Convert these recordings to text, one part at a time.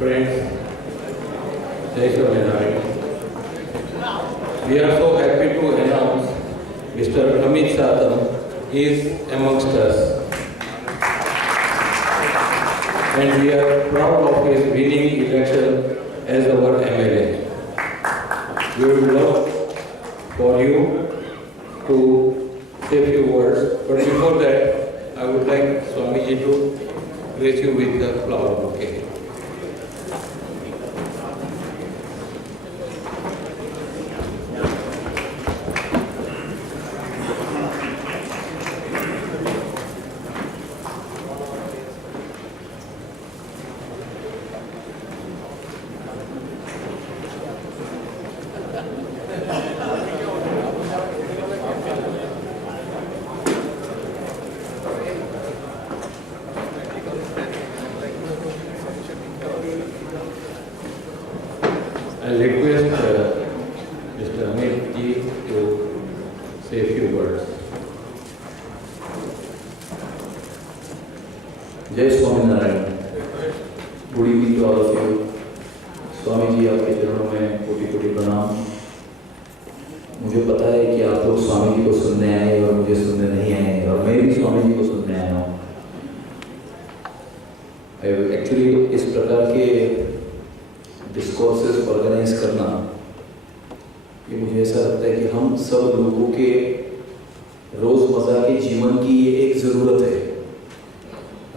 Friends, Jai Swaminarayan. We are so happy to announce Mr. Gnanvatsal is amongst us. And we are proud of his winning election as our MLA. We would love for you to say a few words, but before that, I would like Swamiji to grace you with the flower bouquet. I request Mr. Amit ji to say a few words. Jai Swaminarayan. Good evening to all of you. Swami ji आपके चरणों में कोटि कोटि प्रणाम। मुझे पता है कि आप लोग स्वामी जी को सुनने आए और मुझे सुनने नहीं आए, और मैं भी स्वामी जी को सुनने आया हूँ। एक्चुअली इस प्रकार के डिस्कोर्सेस ऑर्गेनाइज करना, ये मुझे ऐसा लगता है कि हम सब लोगों के रोज़मर्रा के जीवन की ये एक ज़रूरत है।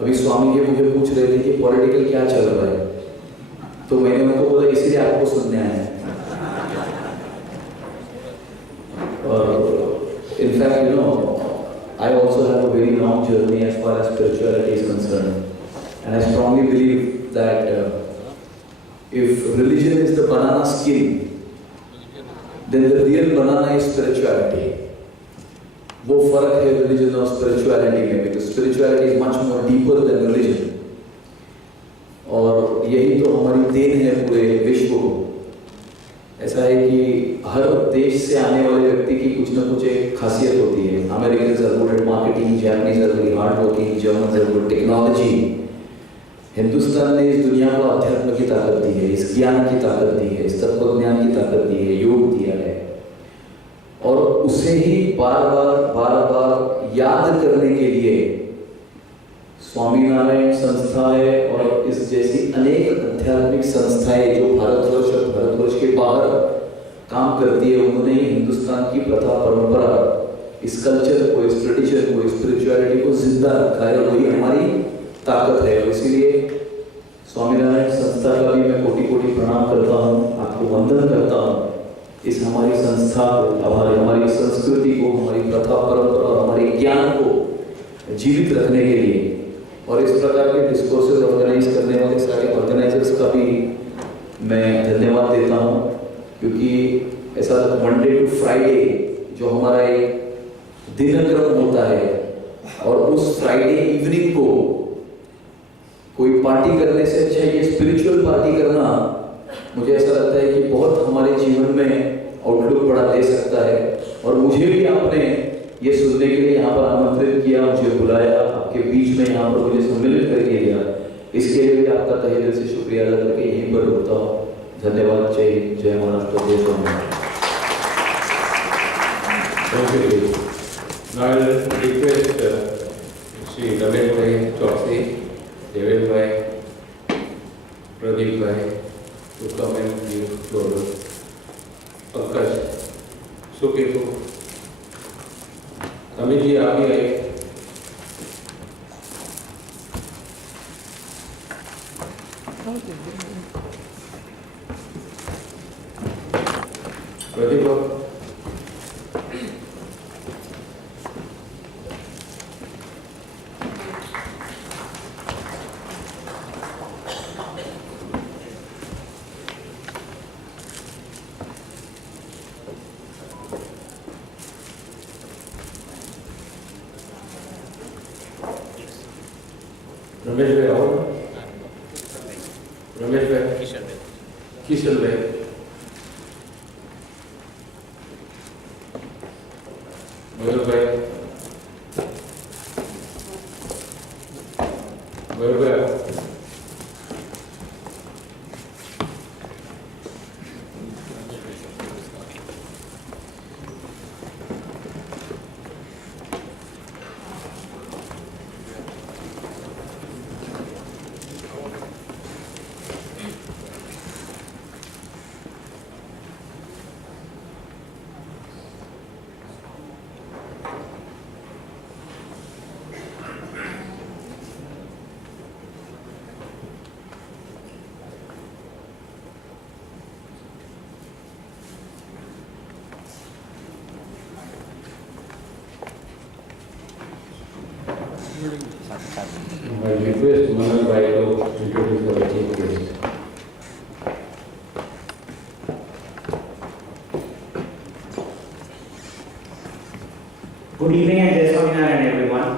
अभी स्वामी जी मुझे पूछ रहे थे कि पॉलिटिकल क्या चल रहा है, तो मैंने उनको बोला इसलिए आपको सुनने आए हैं। और in fact you know, I also have a very long journey as far as spirituality is concerned, and I strongly believe that if religion is the banana skin, then the real banana is spirituality. वो फर्क है religion और spirituality में, because spirituality is much more deeper than religion. और यही तो हमारी then है पूरे विश्व को। ऐसा है कि हर देश से आने वाले व्यक्ति की कुछ ना कुछ एक खासियत होती है। Americans are good at marketing, Japanese are very hardworking, Germans are good at technology. Hindustan ने इस दुनिया को अध्यात्म की ताकत दी है, इस ज्ञान की ताकत दी है, इस तत्व ज्ञान की ताकत दी है, योग दिया है, और उसे ही बार बार याद करने के लिए स्वामीनारायण संस्था है और इस जैसी अनेक आध्यात्मिक संस्थाएं जो भारतवर्ष के बाहर काम करती है, उन्होंने हिंदुस्तान की प्रथा परंपरा, इस कल्चर को, इस ट्रेडिशन को, इस स्पिरिचुअलिटी को जिंदा रखा है, और वही हमारी ताकत है। और इसीलिए स्वामीनारायण संस्था का भी मैं कोटि कोटि प्रणाम करता हूँ, आपको वंदन करता हूँ इस हमारी संस्था को, हमारी संस्कृति को, हमारी प्रथा परंपरा और हमारे ज्ञान को जीवित रखने के लिए। और इस प्रकार के डिस्कोर्सेज ऑर्गेनाइज करने वाले सारे ऑर्गेनाइजर्स का भी मैं धन्यवाद देता हूँ, क्योंकि ऐसा मंडे टू फ्राइडे जो हमारा एक दिनक्रम होता है, और उस फ्राइडे इवनिंग को कोई पार्टी करने से अच्छा ये स्पिरिचुअल पार्टी करना, मुझे ऐसा लगता है कि बहुत हमारे जीवन में आउटलुक बड़ा दे सकता है। और मुझे भी आपने ये सुनने के लिए यहाँ पर आमंत्रित किया, मुझे बुलाया, आपके बीच में यहाँ पर मुझे सम्मिलित करके लिया, इसके लिए भी आपका तहे दिल से शुक्रिया अदा करके यहीं पर रुकता हूँ। धन्यवाद। जय महाराष्ट्र, जय स्वामी। Thank you. Now I will request Shri Ramesh Bhai Choksi, Devel Bhai, Pradeep Bhai to come and give floral. Pankaj, Suketu, Amit ji आप ही आए। प्रदीप रमेश भाई आओ। रमेश भाई, किशन भाई, मयूर भाई, मयूर भाई, I request Manan Bhai to introduce our chief guest. Good evening and Jai Swaminarayan everyone.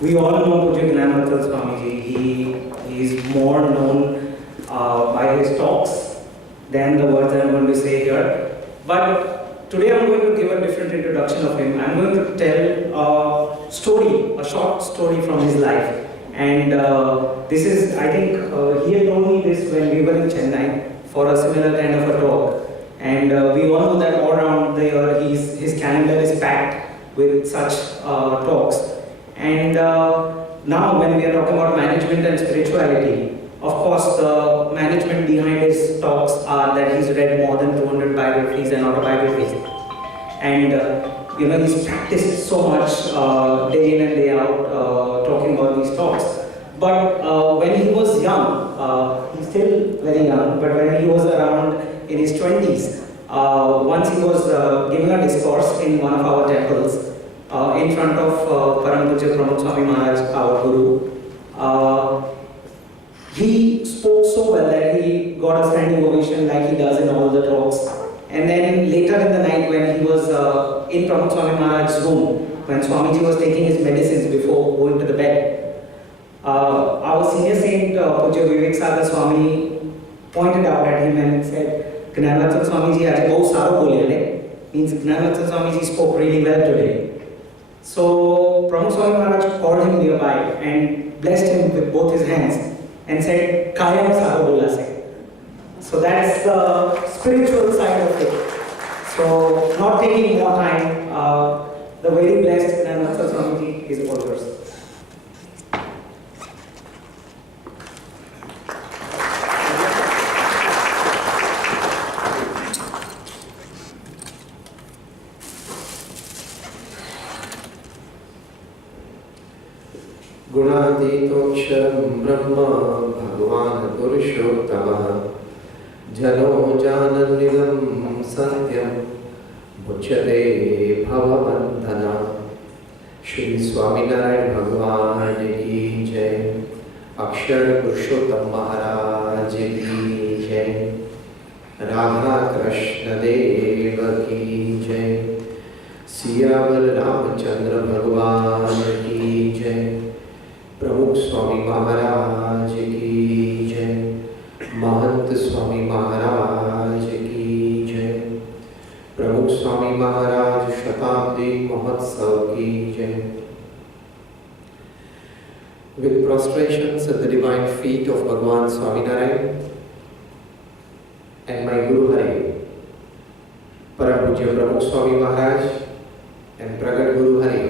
We all know Pujya Gnanvatsal Swami. He is more known by his talks than the words I am going to say here. But today I am going to give a different introduction of him. I am going to tell a story, a short story from his life. And this is, I think, he had told me this when we were in Chennai for a similar kind of a talk. And we all know that all around the year his calendar is packed with such talks. And now when we are talking about management and spirituality, of course the management behind his talks are that he's read more than 200 biographies and autobiographies. And he's practiced so much day in and day out talking about these talks. But when he was young, he's still very young, but when he was around in his 20s, once he was giving a discourse in one of our temples in front of Param Pujya Pramod Swami Maharaj, our Guru. He spoke so well that he got a standing ovation like he does in all the talks. And then later in the night when he was in Pramod Swami Maharaj's room, when Swamiji was taking his medicines before going to the bed, our senior saint Pujya Gnanvatsal Swami pointed out at him and said, Gnanvatsal Swamiji aaj bahut saro bolya hai. Means Gnanvatsal Swamiji spoke really well today. So Pramod Swami Maharaj called him nearby and blessed him with both his hands and said, Kayam saro bola se. So that's the spiritual side of it. So not taking more time, the very blessed Gnanvatsal Swamiji is all yours. गुणातीतोऽक्षरं ब्रह्म भगवान् पुरुषोत्तमः जनो जानन्निदं सत्यं मुच्यते भवबन्धना। श्री स्वामीनारायण भगवान की जय। अक्षर पुरुषोत्तम महाराज की जय। राधा कृष्ण देव की जय। सियावर रामचंद्र भगवान की जय। प्रमुख स्वामी महाराज की जय। महंत स्वामी महाराज की जय। प्रमुख स्वामी महाराज शताब्दी महोत्सव की जय। With prostrations at the divine feet of Bhagavan Swaminarayan and my Guru Hari, Param Pujya Pramukh Swami Maharaj and Pragat Guru Hari,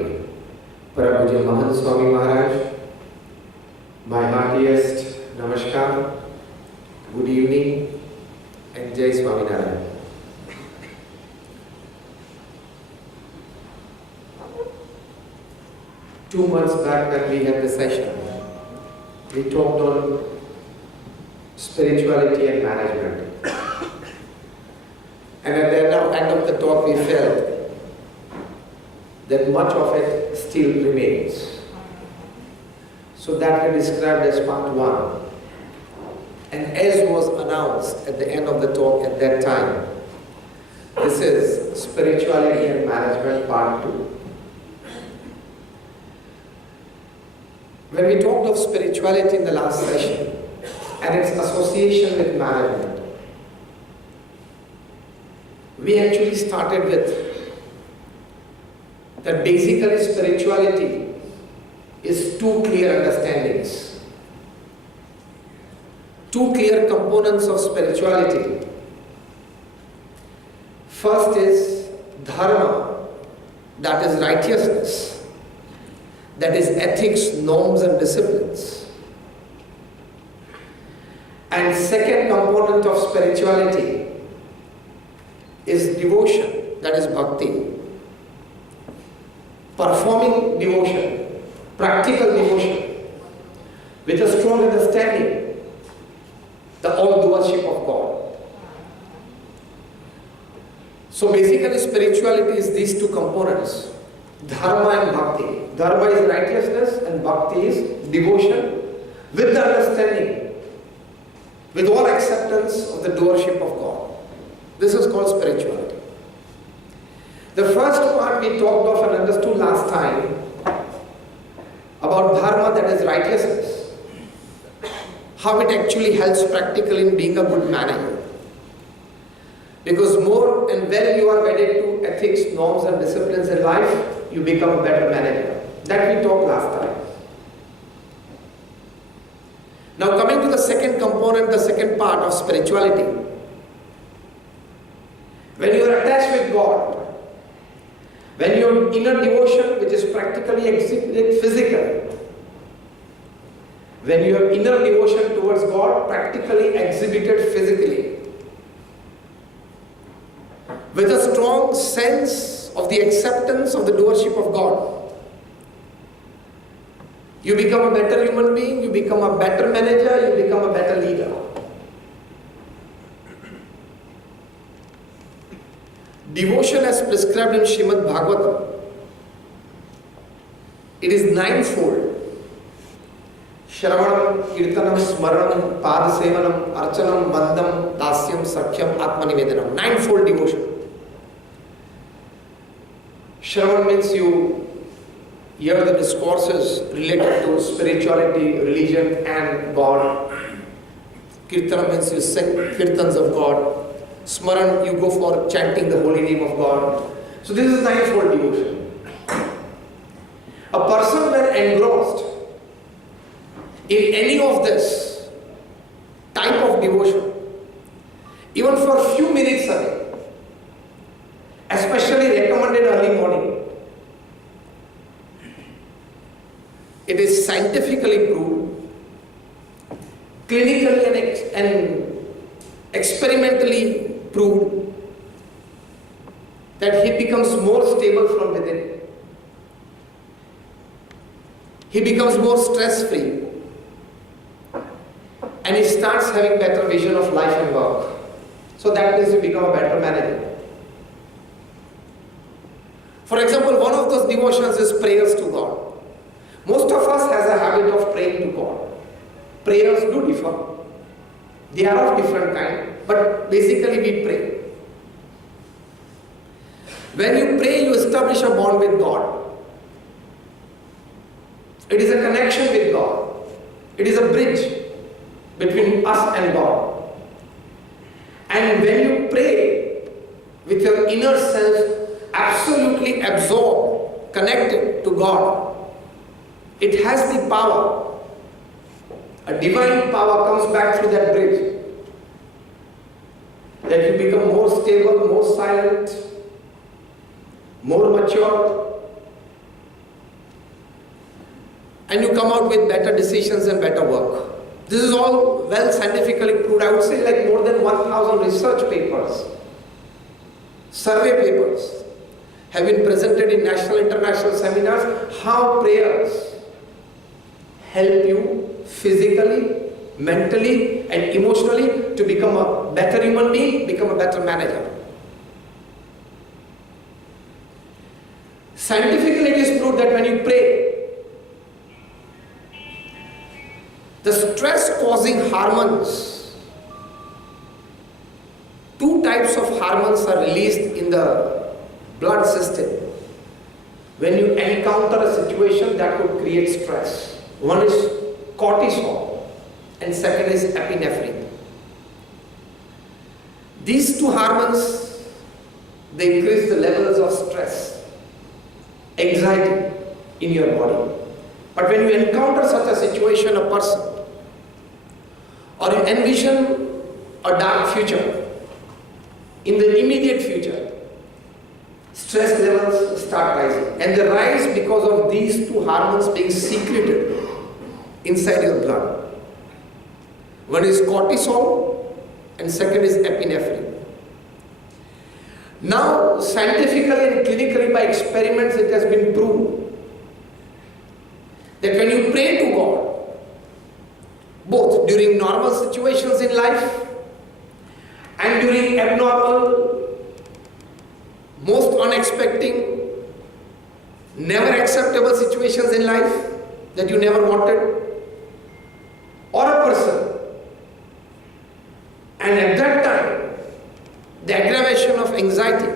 Param Pujya Mahant Swami Maharaj, my heartiest namaskar, good evening and Jai Swaminarayan. Two months back when we had the session, we talked on spirituality and management. And at the end of the talk we felt that much of it still remains. So that we described as part one. And as was announced at the end of the talk at that time, this is spirituality and management part two. When we talked of spirituality in the last session and its association with management, we actually started with that basically spirituality is two clear understandings, two clear components of spirituality. First is dharma, that is righteousness, that is ethics, norms and disciplines. And second component of spirituality is devotion, that is bhakti. Performing devotion, practical devotion, with a strong understanding, the all-doership of God. So basically spirituality is these two components. Dharma and bhakti. Dharma is righteousness and bhakti is devotion with the understanding, with all acceptance of the doership of God. This is called spirituality. The first part we talked of and understood last time about dharma, that is righteousness, how it actually helps practically in being a good manager. Because more and when you are wedded to ethics, norms and disciplines in life, you become a better manager. That we talked last time. Now coming to the second component, the second part of spirituality. When you are attached with God, when your inner devotion, which is practically exhibited physically, when your inner devotion towards God practically exhibited physically, with a strong sense of the acceptance of the doership of God, you become a better human being, you become a better manager, you become a better leader. Devotion as prescribed in Srimad Bhagavatam, it is ninefold. Shravanam, Kirtanam, Smaranam, Padasevanam, Archanam, Vandam, Dasyam, Sakhyam, Atmanivedanam. Ninefold devotion. Shravan means you hear the discourses related to spirituality, religion and God. Kirtanam means you sing kirtans of God. Smaran, you go for chanting the holy name of God. So this is ninefold devotion. A person when engrossed in any of this type of devotion, even for a few minutes a day, especially recommended early morning, it is scientifically proved, clinically and experimentally proved, that he becomes more stable from within. He becomes more stress-free. And he starts having better vision of life and work. So that means you become a better manager. For example, one of those devotions is prayers to God. Most of us has a habit of praying to God. Prayers do differ. They are of different kind, but basically we pray. When you pray, you establish a bond with God. It is a connection with God. It is a bridge between us and God. And when you pray with your inner self absolutely absorbed, connected to God, it has the power. A divine power comes back through that bridge. That you become more stable, more silent, more mature, and you come out with better decisions and better work. This is all well scientifically proved. I would say like more than 1,000 research papers, survey papers have been presented in national, international seminars, how prayers help you physically, mentally and emotionally to become a better human being, become a better manager. Scientifically it is proved that when you pray, the stress-causing hormones, two types of hormones are released in the blood system when you encounter a situation that could create stress. One is cortisol and second is epinephrine. These two hormones, they increase the levels of stress, anxiety in your body. But when you encounter such a situation, a person, or you envision a dark future, in the immediate future, stress levels start rising. And they rise because of these two hormones being secreted inside your blood. One is cortisol and second is epinephrine. Now, scientifically and clinically by experiments it has been proved that when you pray to God, both during normal situations in life and during abnormal, most unexpected, never acceptable situations in life that you never wanted, or a person, and at that time, the aggravation of anxiety,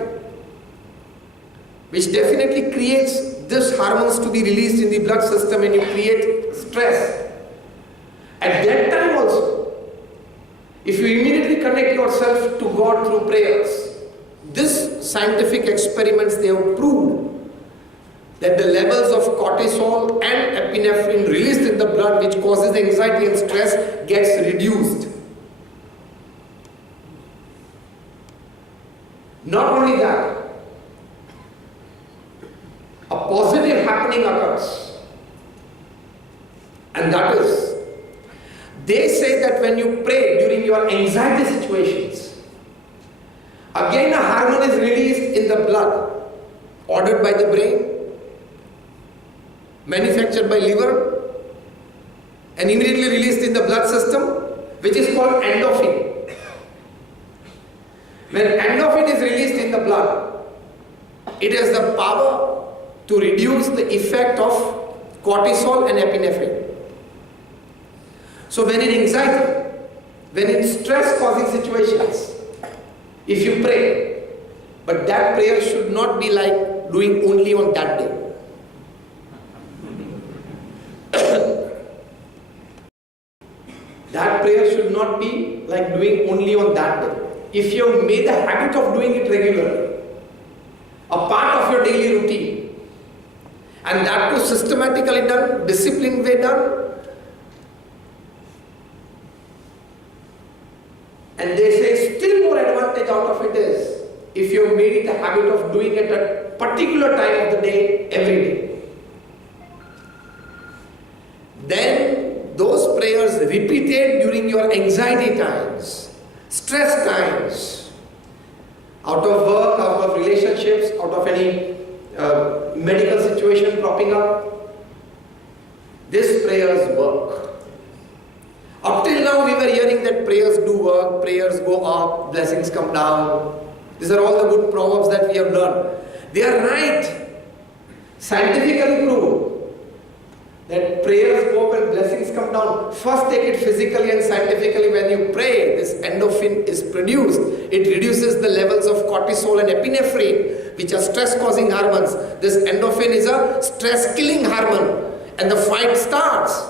which definitely creates these hormones to be released in the blood system and you create stress. At that time also, if you immediately connect yourself to God through prayers, this scientific experiments, they have proved that the levels of cortisol and epinephrine released in the blood, which causes anxiety and stress, gets reduced. Not only that, a positive happening occurs, and that is, they say that when you pray during your anxiety situations, again a hormone is released in the blood, ordered by the brain, manufactured by liver, and immediately released in the blood system, which is called endorphin. When endorphin is released in the blood, it has the power to reduce the effect of cortisol and epinephrine. So when in anxiety, when in stress-causing situations, if you pray, but that prayer should not be like doing only on that day. That prayer should not be like doing only on that day. If you have made a habit of doing it regularly, a part of your daily routine, and that too systematically done, disciplined way done, and they say still more advantage out of it is if you have made it a habit of doing it at a particular time of the day, every day. Then those prayers repeated during your anxiety times, stress times, out of work, out of relationships, out of any medical situation cropping up, these prayers work. Up till now we were hearing that prayers do work, prayers go up, blessings come down. These are all the good proverbs that we have learned. They are right. Scientifically proved that prayers go up and blessings come down. First take it physically and scientifically. When you pray, this endorphin is produced. It reduces the levels of cortisol and epinephrine, which are stress-causing hormones. This endorphin is a stress-killing hormone, and the fight starts.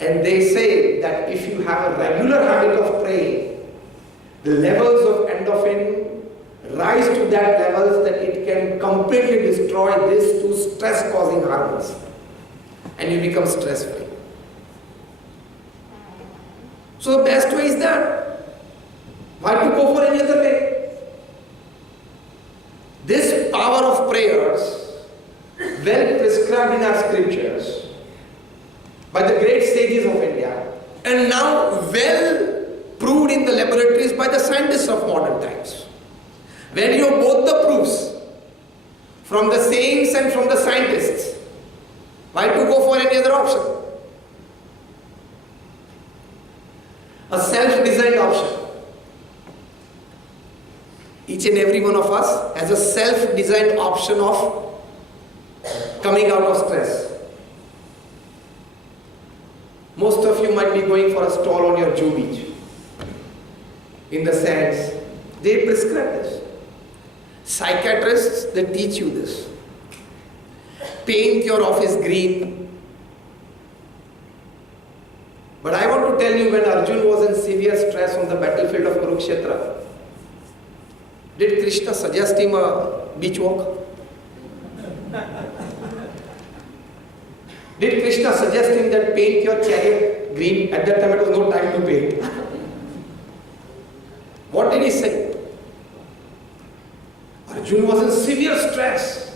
And they say that if you have a regular habit of praying, the levels of endorphin rise to that levels that it can completely destroy these two stress-causing hormones, and you become stress-free. So the best way is that. Why to go for any other way? This power of prayers, well prescribed in our scriptures by the great sages of India, and now well proved in the laboratories by the scientists of modern times. When you have both the proofs from the saints and from the scientists, why to go for any other option? A self-designed option. Each and every one of us has a self-designed option of coming out of stress. Most of you might be going for a stroll on your Jew beach, in the sands. They prescribe this. Psychiatrists, they teach you this. Paint your office green. But I want to tell you, when Arjun was in severe stress on the battlefield of Kurukshetra, did Krishna suggest him a beach walk? Did Krishna suggest him that paint your chariot green? At that time it was no time to paint. What did he say? Arjun was in severe stress.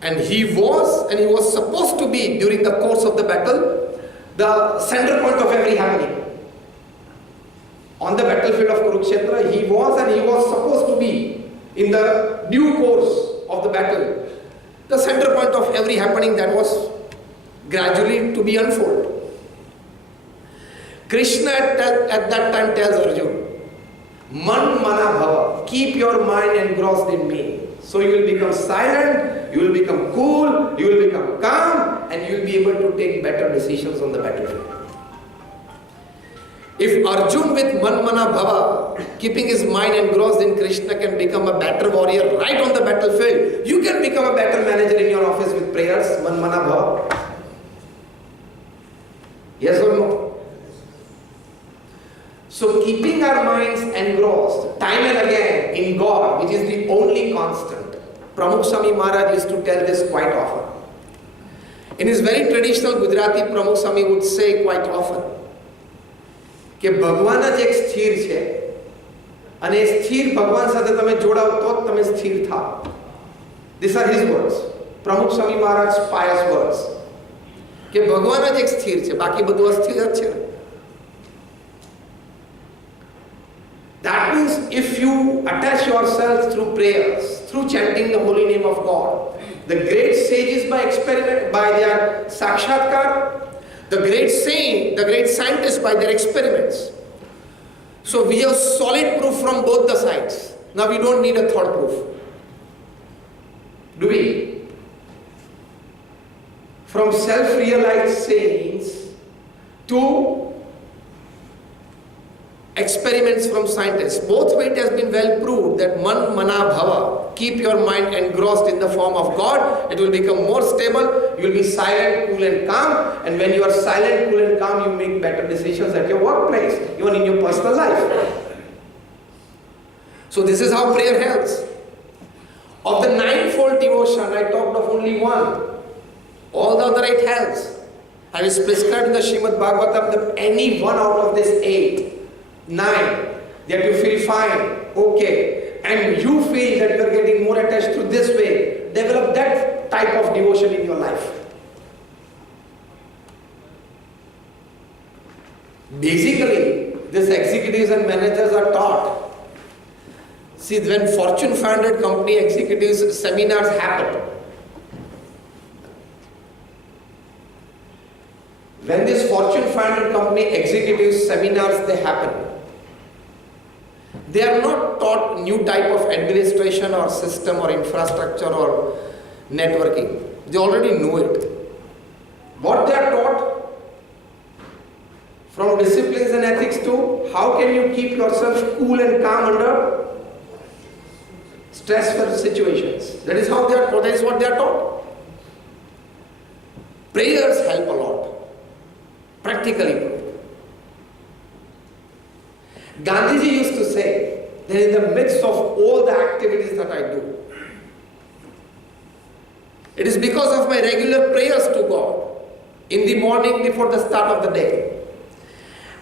And he was supposed to be, during the course of the battle, the center point of every happening. On the battlefield of Kurukshetra, he was supposed to be, in the due course of the battle, the center point of every happening that was gradually to be unfolded. Krishna at that time tells Arjun, Man mana bhava. Keep your mind engrossed in me. So you will become silent, you will become cool, you will become calm, and you will be able to take better decisions on the battlefield. If Arjun with man mana bhava, keeping his mind engrossed in Krishna, can become a better warrior right on the battlefield, you can become a better manager in your office with prayers, man mana bhava. Yes or no? So keeping our minds engrossed time and again in God, which is the only constant. Pramukh Swami Maharaj used to tell this quite often. In his very traditional Gujarati, Pramukh Swami would say quite often કે ભગવાન જ એક સ્થિર છે અને એ સ્થિર ભગવાન સાથે તમે જોડાવ તો જ તમે સ્થિર થાઓ. These are his words. Pramukh Swami Maharaj's pious words. કે ભગવાન જ એક સ્થિર છે, બાકી બધું અસ્થિર જ છે. That means if you attach yourself through prayers, through chanting the holy name of God, the great sages by experiment, by their sakshatkar, the great saint, the great scientists by their experiments. So we have solid proof from both the sides. Now we don't need a third proof. Do we? From self-realized saints to experiments from scientists. Both way it has been well proved that man mana bhava, keep your mind engrossed in the form of God, it will become more stable, you will be silent, cool and calm, and when you are silent, cool and calm, you make better decisions at your workplace, even in your personal life. So this is how prayer helps. Of the ninefold devotion, I talked of only one. All the other 8 helps. I was prescribed in the Srimad Bhagavatam that any one out of this 8, 9, that you feel fine, okay, and you feel that you are getting more attached to this way, develop that type of devotion in your life. Basically, these executives and managers are taught. See, when Fortune 500 company executives seminars happen, when this Fortune 500 company executives seminars they happen, they are not taught new type of administration or system or infrastructure or networking. They already know it. What they are taught from disciplines and ethics to how can you keep yourself cool and calm under stressful situations. That is how they are taught. That is what they are taught. Prayers help a lot. Practically. Gandhiji used to say that in the midst of all the activities that I do, it is because of my regular prayers to God in the morning before the start of the day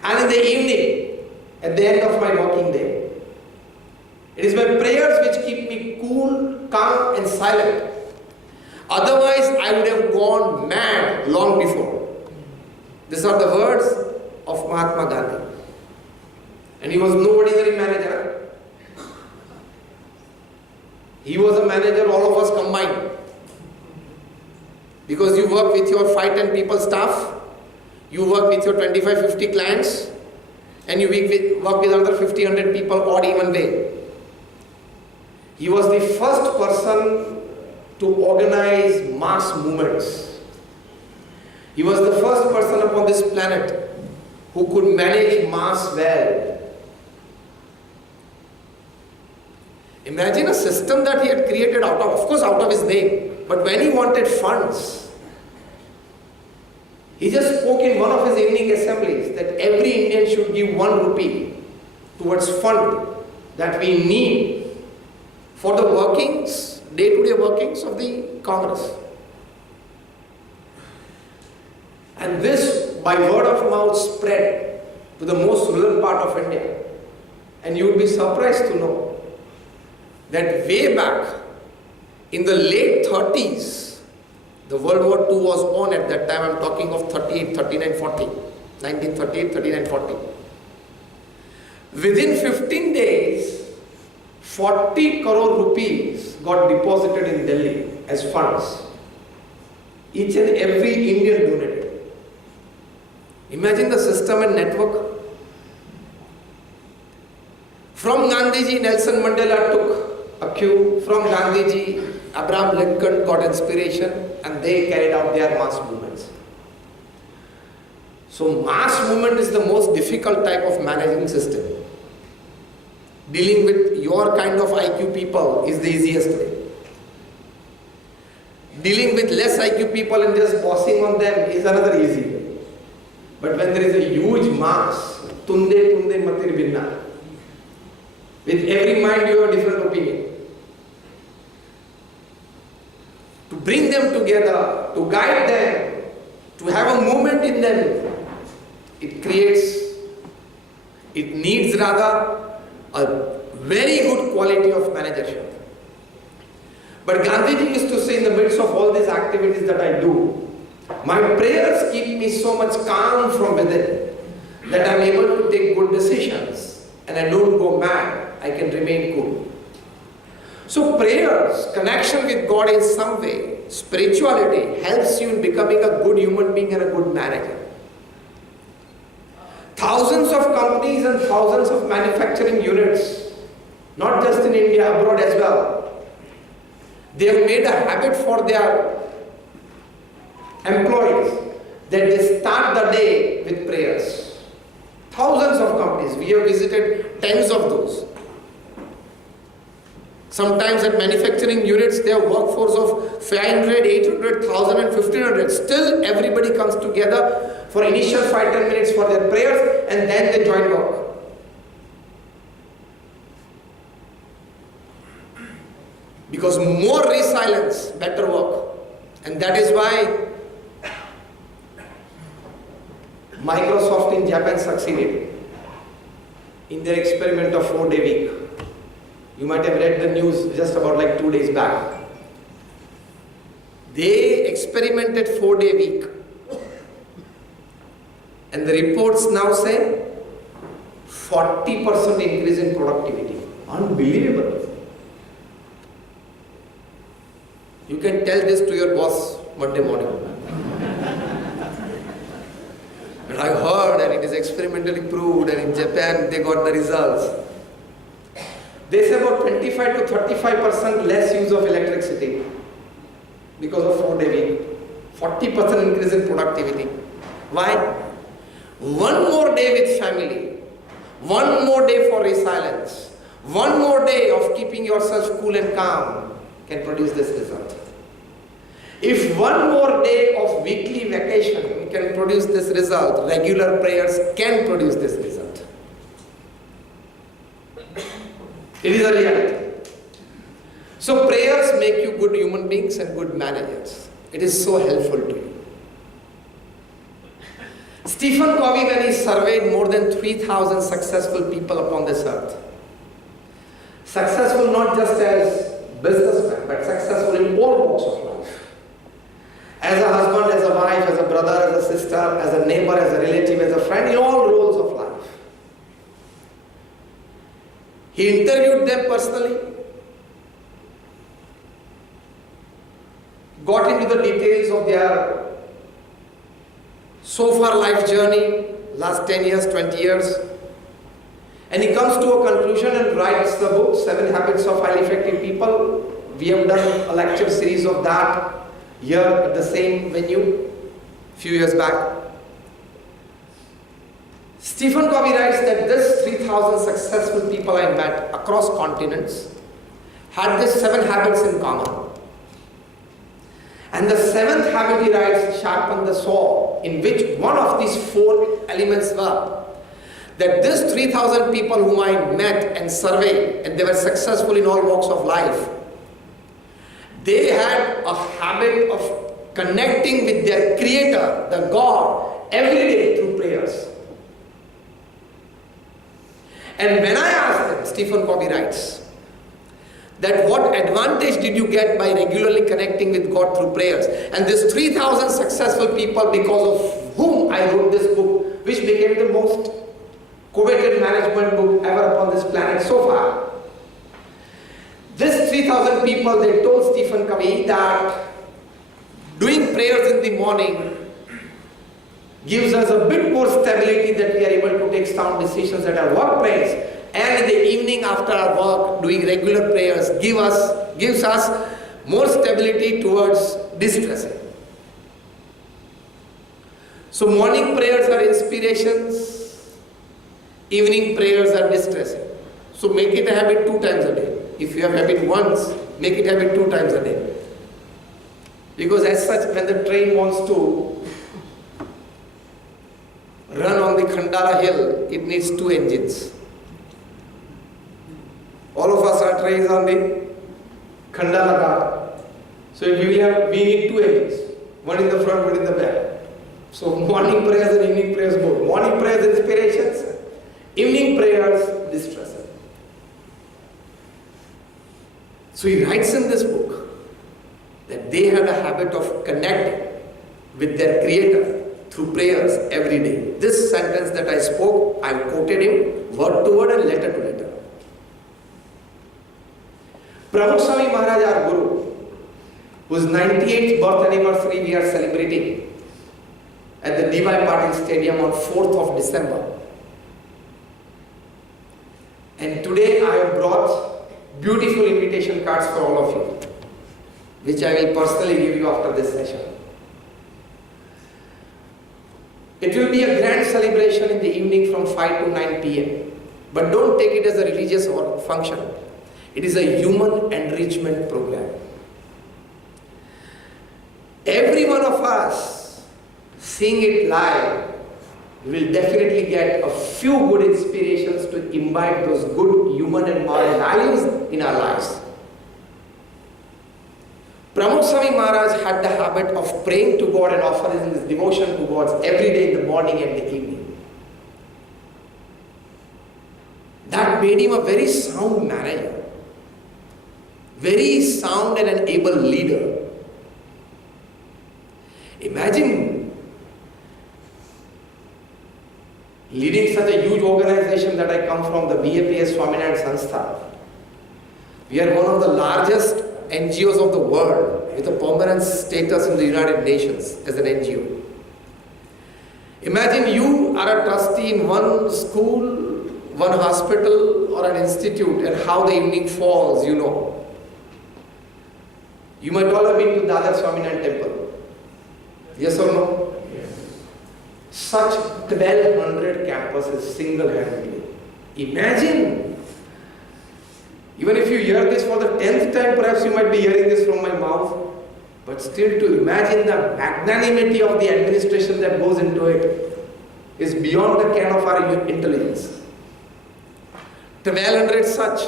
and in the evening at the end of my working day. It is my prayers which keep me cool, calm and silent. Otherwise I would have gone mad long before. These are the words of Mahatma Gandhi. And he was no ordinary manager. He was a manager, all of us combined. Because you work with your 5-10 people staff, you work with your 25-50 clients, and you work with another 50-100 people odd even way. He was the first person to organize mass movements. He was the first person upon this planet who could manage mass well. Imagine a system that he had created out course out of his name, but when he wanted funds, he just spoke in one of his evening assemblies that every Indian should give 1 rupee towards fund that we need for the workings, day-to-day workings of the Congress. And this, by word of mouth, spread to the most rural part of India. And you would be surprised to know that way back in the late 30s, the World War II was on at that time. I'm talking of 38, 39, 40. 1938, 39, 40. Within 15 days, 40 crore rupees got deposited in Delhi as funds. Each and every Indian donated. Imagine the system and network. From Gandhiji, Nelson Mandela took a cue. From Gandhiji, Abraham Lincoln got inspiration and they carried out their mass movements. So mass movement is the most difficult type of managing system. Dealing with your kind of IQ people is the easiest way. Dealing with less IQ people and just bossing on them is another easy way. But when there is a huge mass, tunde tunde matir binna, with every mind you have a different opinion. To bring them together, to guide them, to have a movement in them, it needs rather a very good quality of managership. But Gandhiji used to say, in the midst of all these activities that I do, my prayers keep me so much calm from within that I am able to take good decisions and I don't go mad, I can remain cool. So prayers, connection with God in some way, spirituality helps you in becoming a good human being and a good manager. Thousands of companies and thousands of manufacturing units, not just in India, abroad as well, they have made a habit for their employees that they start the day with prayers. Thousands of companies, we have visited tens of those. Sometimes at manufacturing units, they have workforce of 500, 800, 1,000 and 1,500. Still everybody comes together for initial 5-10 minutes for their prayers and then they join work. Because more resilience, better work. And that is why Microsoft in Japan succeeded in their experiment of 4-day week. You might have read the news just about like 2 days back. They experimented 4-day week. And the reports now say 40% increase in productivity. Unbelievable. You can tell this to your boss Monday morning. But I heard and it is experimentally proved and in Japan they got the results. They say about 25 to 35% less use of electricity because of 4-day week. 40% increase in productivity. Why? One more day with family, one more day for resilience, one more day of keeping yourself cool and calm can produce this result. If one more day of weekly vacation can produce this result, regular prayers can produce this result. It is a reality. So prayers make you good human beings and good managers. It is so helpful to you. Stephen Covey, when he surveyed more than 3,000 successful people upon this earth, successful not just as businessmen, but successful in all walks of life. As a husband, as a wife, as a brother, as a sister, as a neighbor, as a relative, as a friend, in all roles of life. He interviewed them personally, got into the details of their so far life journey, last 10 years, 20 years, and he comes to a conclusion and writes the book, 7 Habits of Highly Effective People. We have done a lecture series of that here at the same venue a few years back. Stephen Covey writes that this 3,000 successful people I met across continents had these 7 habits in common. And the 7th habit, he writes, sharpen the saw, in which one of these 4 elements were that these 3,000 people whom I met and surveyed, and they were successful in all walks of life, they had a habit of connecting with their Creator, the God, every day through prayers. And when I asked them, Stephen Covey writes, that what advantage did you get by regularly connecting with God through prayers? And these 3,000 successful people, because of whom I wrote this book, which became the most coveted management book ever upon this planet so far. These 3,000 people, they told Stephen Covey that doing prayers in the morning gives us a bit more stability, that we are able to take sound decisions at our workplace, and in the evening after our work, doing regular prayers gives us more stability towards distressing. So morning prayers are inspirations, evening prayers are distressing. So make it a habit 2 times a day. If you have habit once, make it habit 2 times a day. Because as such, when the train wants to run on the Khandala hill, it needs 2 engines. All of us are trained on the Khandala Ghat. So we need 2 engines, one in the front, one in the back. So morning prayers and evening prayers both. Morning prayers inspirations, evening prayers distress. So he writes in this book that they had a habit of connecting with their Creator through prayers every day. This sentence that I spoke, I quoted him word to word and letter to letter. Pramukh Swami Maharaj, our Guru, whose 98th birth anniversary we are celebrating at the D.Y. Patil Stadium on 4th of December. And today I have brought beautiful invitation cards for all of you, which I will personally give you after this session. It will be a grand celebration in the evening from 5 to 9 p.m. But don't take it as a religious function. It is a human enrichment program. Every one of us seeing it live will definitely get a few good inspirations to imbibe those good human and moral values in our lives. Pramukh Swami Maharaj had the habit of praying to God and offering his devotion to God every day in the morning and the evening. That made him a very sound manager, very sound and an able leader. Imagine leading such a huge organization that I come from, the BAPS Swaminarayan Sanstha. We are one of the largest NGOs of the world with a permanent status in the United Nations as an NGO. Imagine you are a trustee in one school, one hospital or an institute, and how the evening falls, you know. You might all have been to Dadar Swaminarayan temple. Yes or no? Yes. Such 1200 campuses single-handedly. Imagine. Even if you hear this for the 10th time, perhaps you might be hearing this from my mouth. But still, to imagine the magnanimity of the administration that goes into it is beyond the ken of our intelligence. 1200 such.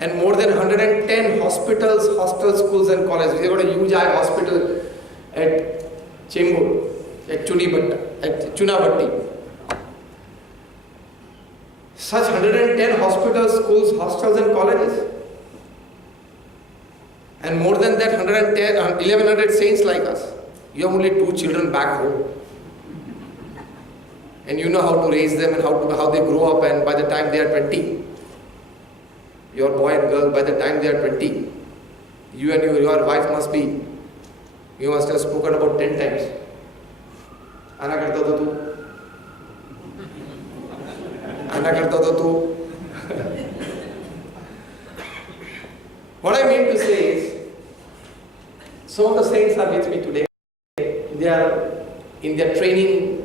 And more than 110 hospitals, hostels, schools and colleges. We have got a huge eye hospital at Chembur, at Chunabatti. Such 110 hospitals, schools, hostels and colleges. And more than that, 1100 saints like us. You have only 2 children back home. And you know how to raise them and how they grow up, and by the time they are 20, your boy and girl, by the time they are 20, you and your wife you must have spoken about 10 times. Ana karta tha tu. Ana karta tha tu. What I mean to say is, some of the saints are with me today. They are in their training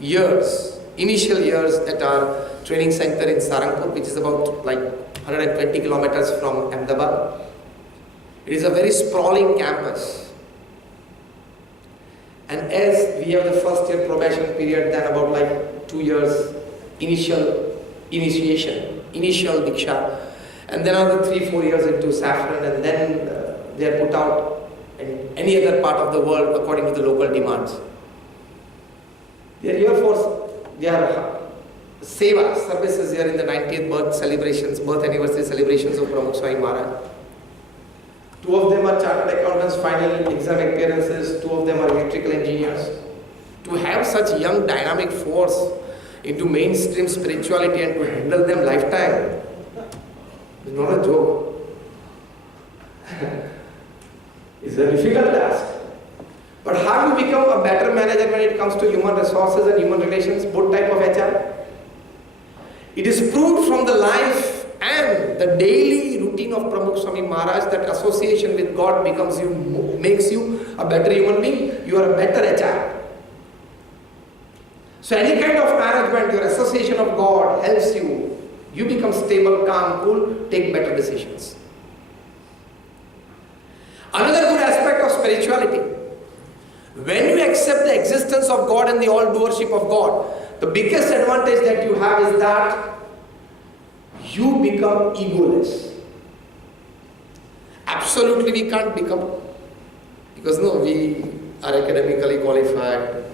years, initial years at our training center in Sarangpur, which is about 120 kilometers from Ahmedabad. It is a very sprawling campus. And as we have the first year probation period, then about 2 years initial initiation, initial diksha, and then another 3-4 years into saffron, and then they are put out in any other part of the world according to the local demands. They are here for their seva services here in the 90th birth anniversary celebrations of Pramukh Swami Maharaj. 2 of them are chartered accountants, final exam appearances. 2 of them are electrical engineers. To have such young dynamic force into mainstream spirituality and to handle them lifetime is not a joke. It's a difficult task. But how do you become a better manager when it comes to human resources and human relations, both type of HR? It is proved from the life and the daily routine of Pramukh Swami Maharaj that association with God makes you a better human being. You are a better HR. So any kind of management, your association of God helps you. You become stable, calm, cool, take better decisions. Another good aspect of spirituality. When you accept the existence of God and the all-doership of God, the biggest advantage that you have is that you become egoless. Absolutely we can't become, because no, we are academically qualified,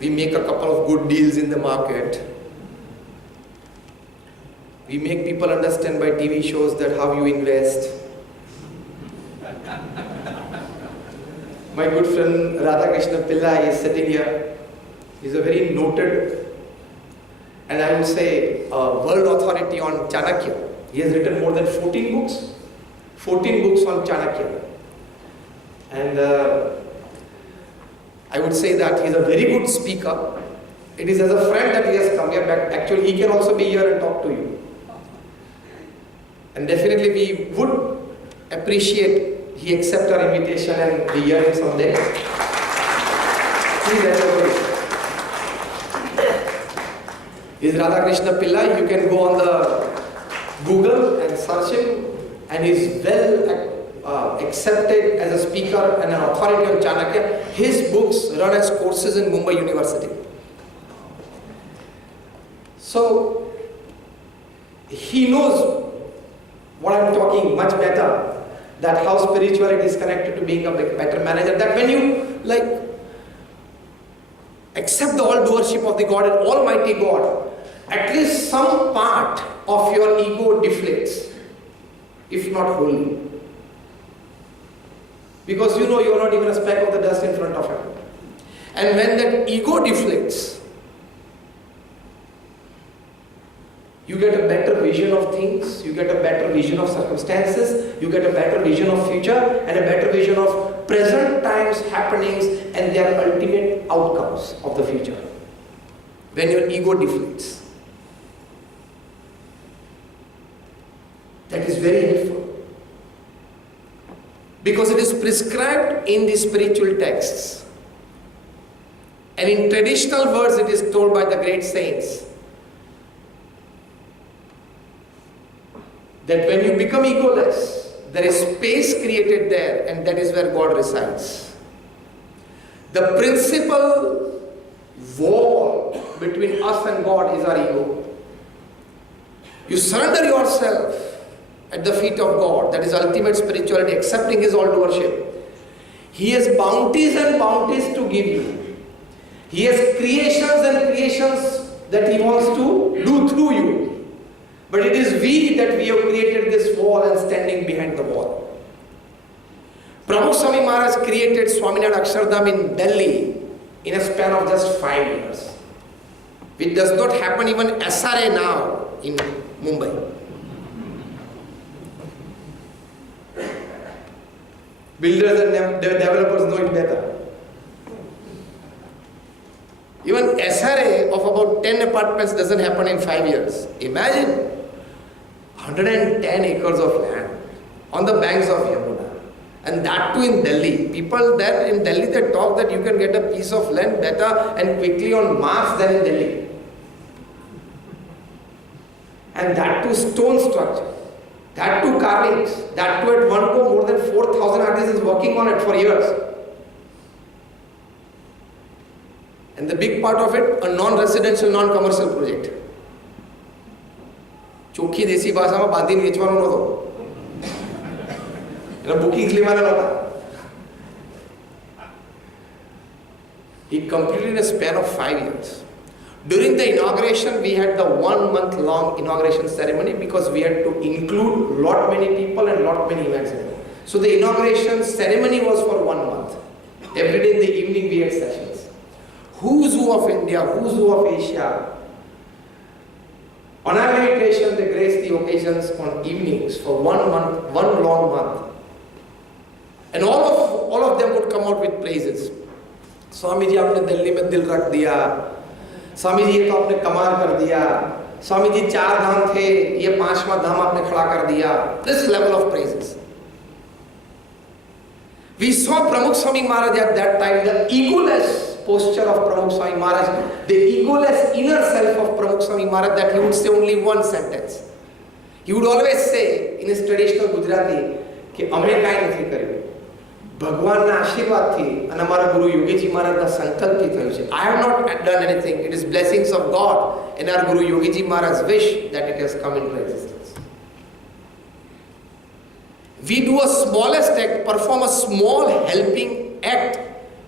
we make a couple of good deals in the market, we make people understand by TV shows that how you invest. My good friend Radhakrishna Pillai is sitting here. He's a very noted and I would say world authority on Chanakya. He has written more than 14 books. 14 books on Chanakya. And I would say that he's a very good speaker. It is as a friend that he has come here, but actually he can also be here and talk to you. And definitely we would appreciate he accept our invitation and we hear him someday. Please enjoy it. Is Radhakrishna Pillai. You can go on the Google and search him, and he's well accepted as a speaker and an authority on Chanakya. His books run as courses in Mumbai University. So he knows what I'm talking much better, that how spirituality is connected to being a better manager, that when you accept the all-doership of the God and Almighty God, at least some part of your ego deflates, if not wholly. Because you know you are not even a speck of the dust in front of Him. And when that ego deflates, you get a better vision of things, you get a better vision of circumstances, you get a better vision of future and a better vision of present times, happenings and their ultimate outcomes of the future. When your ego deflates. That is very helpful. Because it is prescribed in the spiritual texts. And in traditional words it is told by the great saints that when you become egoless, there is space created there, and that is where God resides. The principal wall between us and God is our ego. You surrender yourself at the feet of God, that is ultimate spirituality, accepting His all-doership. He has bounties and bounties to give you. He has creations and creations that He wants to do through you. But it is we that we have created this wall and standing behind the wall. Pramukh Swami Maharaj created Swaminarayan Akshardham in Delhi in a span of just 5 years. Which does not happen even SRA now in Mumbai. Builders and developers know it better. Even SRA of about 10 apartments doesn't happen in 5 years. Imagine 110 acres of land on the banks of Yamuna. And that too in Delhi. People there in Delhi, they talk that you can get a piece of land better and quickly on Mars than in Delhi. And that too stone structure. That too carvings. That too at one go more than 4,000 artists is working on it for years. And the big part of it, a non-residential, non-commercial project. ચોખ્ખી દેશી ભાષામાં બાંધીને વેચવાનો નહોતો. એના bookings લેવાના નહોતા. He completed in a span of 5 years. During the inauguration, we had the 1 month long inauguration ceremony because we had to include lot many people and lot many events in it. So the inauguration ceremony was for 1 month. Every day in the evening we had sessions. Who's who of India, who's who of Asia. On our invitation, they graced the occasions on evenings for 1 month, 1 long month. And all of them would come out with praises. Swami ji, aapne Delhi mein dil rakh diya. Swami ji, ye to aapne kamal kar diya. Swami ji 4 धाम थे, ये 5वां धाम आपने खड़ा कर दिया. This level of praises. We saw Pramukh Swami Maharaj at that time, the egoless posture of Pramukh Swami Maharaj, the egoless inner self of Pramukh Swami Maharaj, that he would say only one sentence. He would always say in his traditional Gujarati कि अमे काई નથી કર્યું, ભગવાનના આશીર્વાદથી અને અમારા ગુરુ યોગીજી મહારાજના સંકલ્પથી થયું છે. I have not done anything. It is blessings of God and our Guru Yogiji Maharaj's wish that it has come into existence. We do a smallest act, perform a small helping act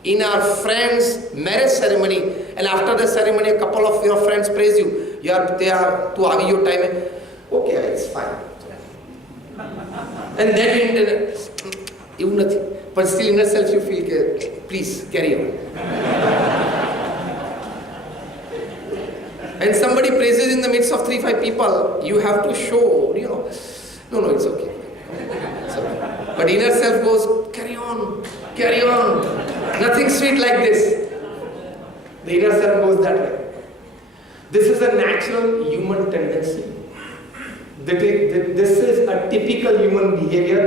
in our friend's marriage ceremony, and after the ceremony a couple of your friends praise you. They are to have your time. Okay, it's fine. And then even nothing. But still in yourself you feel, please carry on. And somebody praises in the midst of 3-5 people, you have to show, no, it's okay. It's okay. But inner self goes, carry on, nothing sweet like this. The inner self goes that way. This is a natural human tendency. This is a typical human behavior.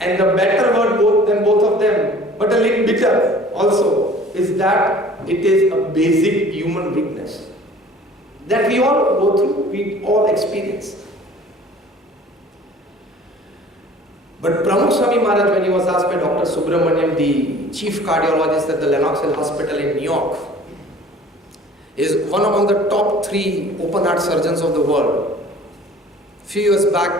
And the better word than both of them, but a little bitter also, is that it is a basic human weakness that we all go through, we all experience. But Pramukh Swami Maharaj, when he was asked by Dr. Subramaniam, the chief cardiologist at the Lenox Hill Hospital in New York, is one among the top 3 open heart surgeons of the world. Few years back,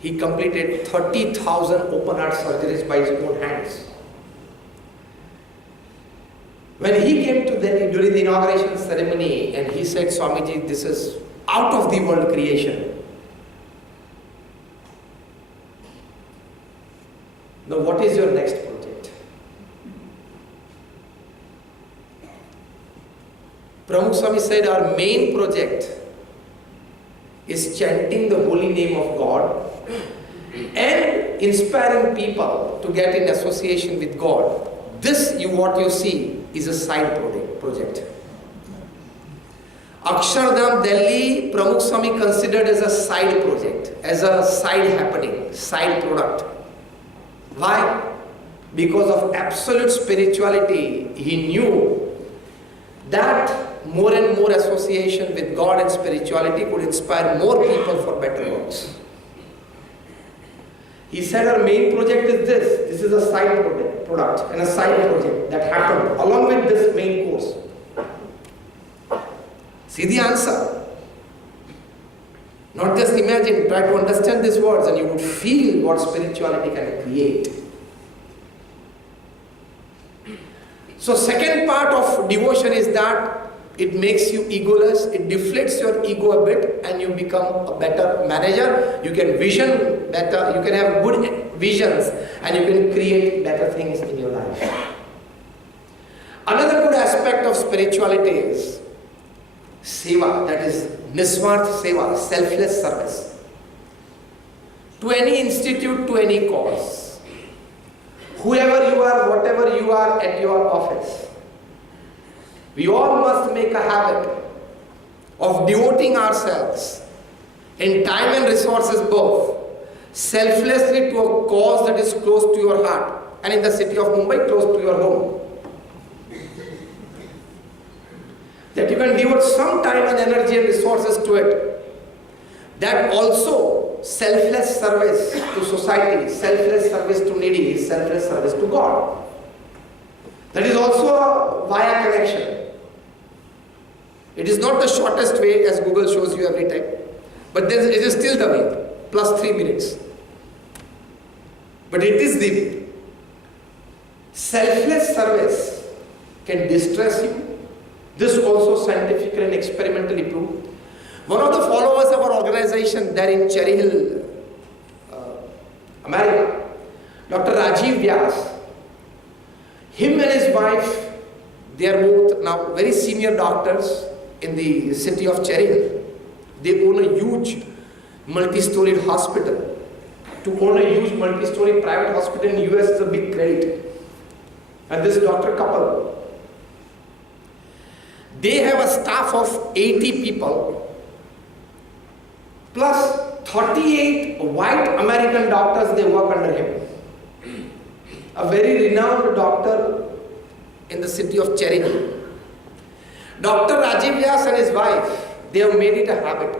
he completed 30,000 open heart surgeries by his own hands. When he came to Delhi during the inauguration ceremony and he said, Swamiji, this is out of the world creation. Now what is your next project? Pramukh Swami said, our main project is chanting the holy name of God and inspiring people to get in association with God. This, what you see, is a side project. Akshardham Delhi, Pramukh Swami considered as a side project, as a side happening, side product. Why? Because of absolute spirituality, he knew that more and more association with God and spirituality could inspire more people for better works. He said our main project is this. This is a side product and a side project that happened along with this main course. See the answer. Not just imagine, try to understand these words and you would feel what spirituality can create. So second part of devotion is that it makes you egoless, it deflates your ego a bit and you become a better manager. You can vision better, you can have good visions and you can create better things in your life. Another good aspect of spirituality is seva, that is niswarth seva, selfless service. To any institute, to any cause. Whoever you are, whatever you are at your office, we all must make a habit of devoting ourselves in time and resources both, selflessly to a cause that is close to your heart and in the city of Mumbai, close to your home. That you can devote some time and energy and resources to it. That also selfless service to society, selfless service to needy, selfless service to God. That is also a via connection. It is not the shortest way as Google shows you every time, but it is still the way, plus 3 minutes. But it is the way. Selfless service can distress you. This also scientifically and experimentally proved. One of the followers of our organization there in Cherry Hill, America, Dr. Rajiv Vyas, him and his wife, they are both now very senior doctors in the city of Cherry Hill. They own a huge multi-storied hospital. To own a huge multi-storied private hospital in the US is a big credit. And this doctor couple, They have a staff of 80 people, plus 38 white American doctors, they work under him. A very renowned doctor in the city of Cherry Hill. Dr. Rajiv Vyas and his wife, they have made it a habit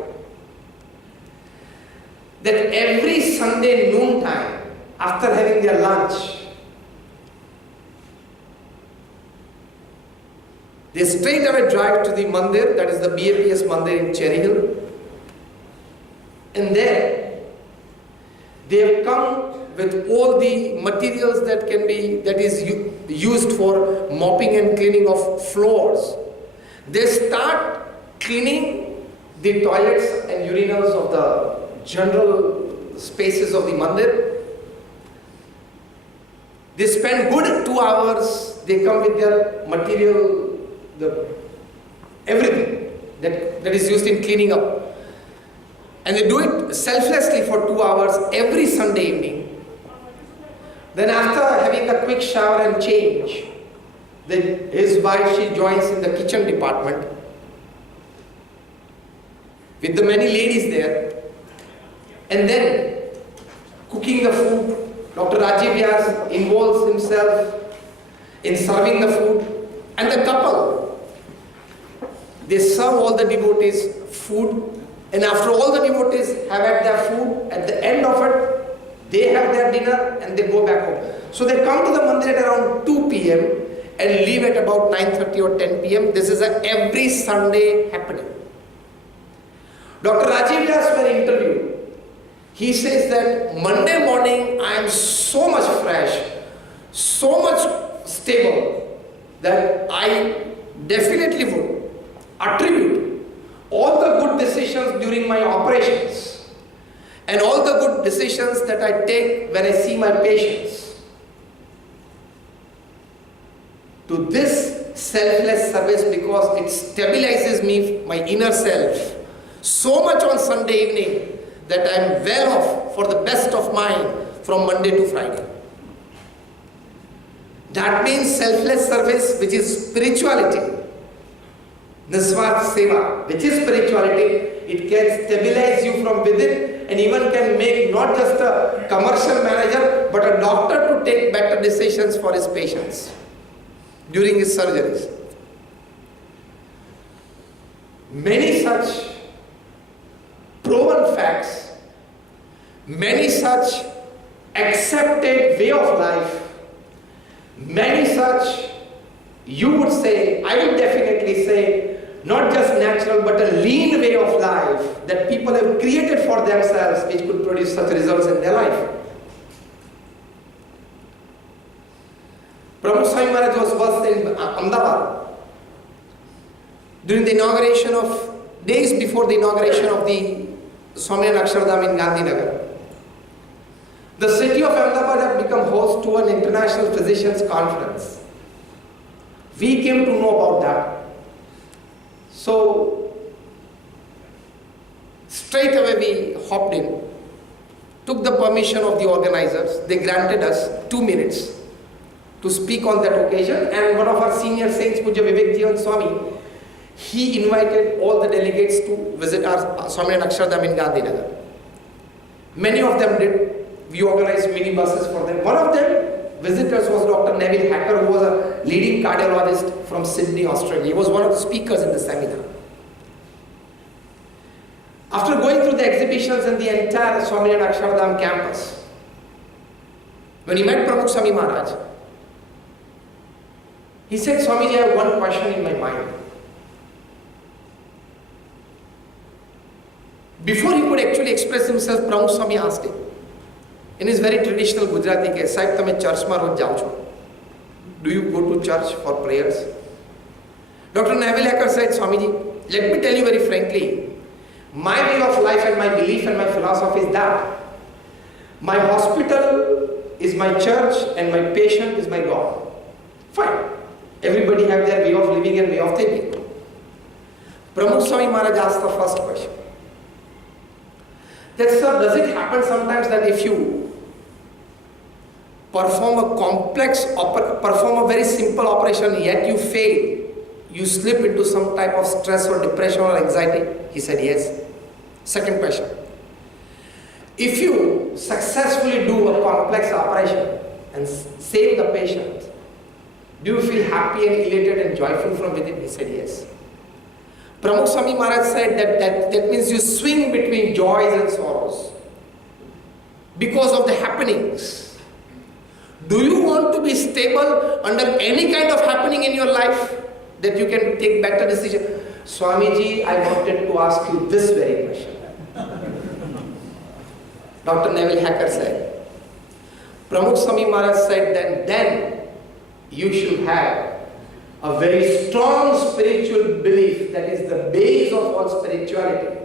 that every Sunday noontime, after having their lunch, they straight away drive to the mandir, that is the BAPS mandir in Cherry Hill. And there, they have come with all the materials that is used for mopping and cleaning of floors. They start cleaning the toilets and urinals of the general spaces of the mandir. They spend good 2 hours. They come with their material, everything that is used in cleaning up. And they do it selflessly for 2 hours every Sunday evening. Then after having a quick shower and change, his wife, she joins in the kitchen department with the many ladies there. And then cooking the food. Dr. Rajiv Vyas involves himself in serving the food. And the couple, they serve all the devotees food. And after all the devotees have had their food, at the end of it, they have their dinner and they go back home. So they come to the mandir at around 2 p.m. and leave at about 9:30 or 10 p.m. This is a every Sunday happening. Dr. Rajiv Vyas, when interviewed, he says that Monday morning I am so much fresh, so much stable, that I definitely would attribute all the good decisions during my operations and all the good decisions that I take when I see my patients to this selfless service, because it stabilizes me, my inner self, so much on Sunday evening that I am well off for the best of mine from Monday to Friday. That means selfless service, which is spirituality. Niswat Seva, which is spirituality, it can stabilize you from within and even can make not just a commercial manager but a doctor to take better decisions for his patients during his surgeries. Many such proven facts, many such accepted way of life, many such, you would say, I would definitely say, not just natural but a lean way of life that people have created for themselves, which could produce such results in their life. Pramukh Swami Maharaj was first in Ahmedabad during the inauguration of, days before the inauguration of the Swami and Akshardham in Gandhinagar. The city of Ahmedabad had become host to an international physicians conference. We came to know about that. So, straight away we hopped in, took the permission of the organizers. They granted us 2 minutes to speak on that occasion, and one of our senior saints, Puja Vivek Swami, he invited all the delegates to visit our Swami and Akshardham in Gandhinagar. Many of them did. We organized mini buses for them. One of them visitors was Dr. Neville Hacker, who was a leading cardiologist from Sydney, Australia. He was one of the speakers in the seminar. After going through the exhibitions in the entire Swami and Akshardham campus, when he met Pramukh Swami Maharaj, he said, Swamiji, I have one question in my mind. Before he could actually express himself, Pramukh Swami asked him, in his very traditional Gujarati, ke Sahib, tame church ma roz jao cho? Do you go to church for prayers? Dr. Neville Hacker said, Swamiji, let me tell you very frankly, my way of life and my belief and my philosophy is that my hospital is my church and my patient is my God. Fine. Everybody have their way of living and way of thinking. Pramukh Swami Maharaj asked the first question. That, sir, does it happen sometimes that if you perform a very simple operation, yet you fail, you slip into some type of stress or depression or anxiety? He said, yes. Second question. If you successfully do a complex operation and save the patient, do you feel happy and elated and joyful from within? He said, yes. Pramukh Swami Maharaj said that means you swing between joys and sorrows because of the happenings. Do you want to be stable under any kind of happening in your life that you can take better decision? Swamiji, I wanted to ask you this very question. Dr. Neville Hacker said, Pramukh Swami Maharaj said that then you should have a very strong spiritual belief that is the base of all spirituality,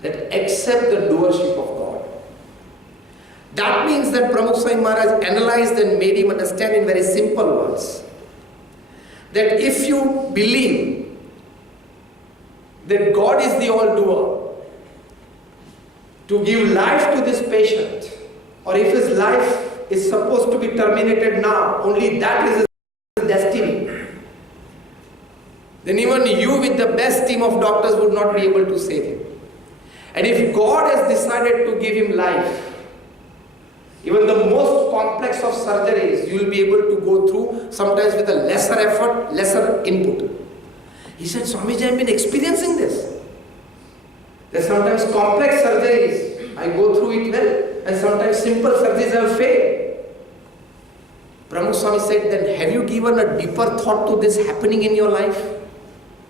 that accept the doership of God. That means that Pramukh Swami Maharaj analyzed and made him understand in very simple words that if you believe that God is the all-doer, to give life to this patient, or if his life is supposed to be terminated now, only that is his destiny, then even you with the best team of doctors would not be able to save him. And if God has decided to give him life, even the most complex of surgeries you will be able to go through sometimes with a lesser effort, lesser input. He said, Swamiji, I have been experiencing this. There's sometimes complex surgeries, I go through it well, and sometimes simple surgeries have failed. Pramukh Swami said, then have you given a deeper thought to this happening in your life?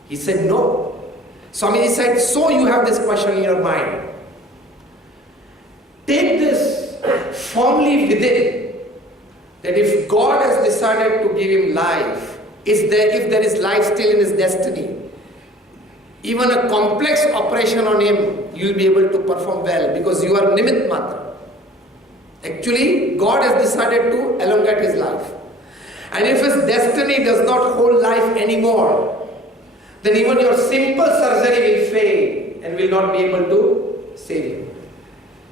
He said, no. Swamiji said, so you have this question in your mind. Take this firmly within, that if God has decided to give him life, if there is life still in his destiny, even a complex operation on him, you will be able to perform well because you are Nimit Matra. Actually, God has decided to elongate his life. And if his destiny does not hold life anymore, then even your simple surgery will fail and will not be able to save him.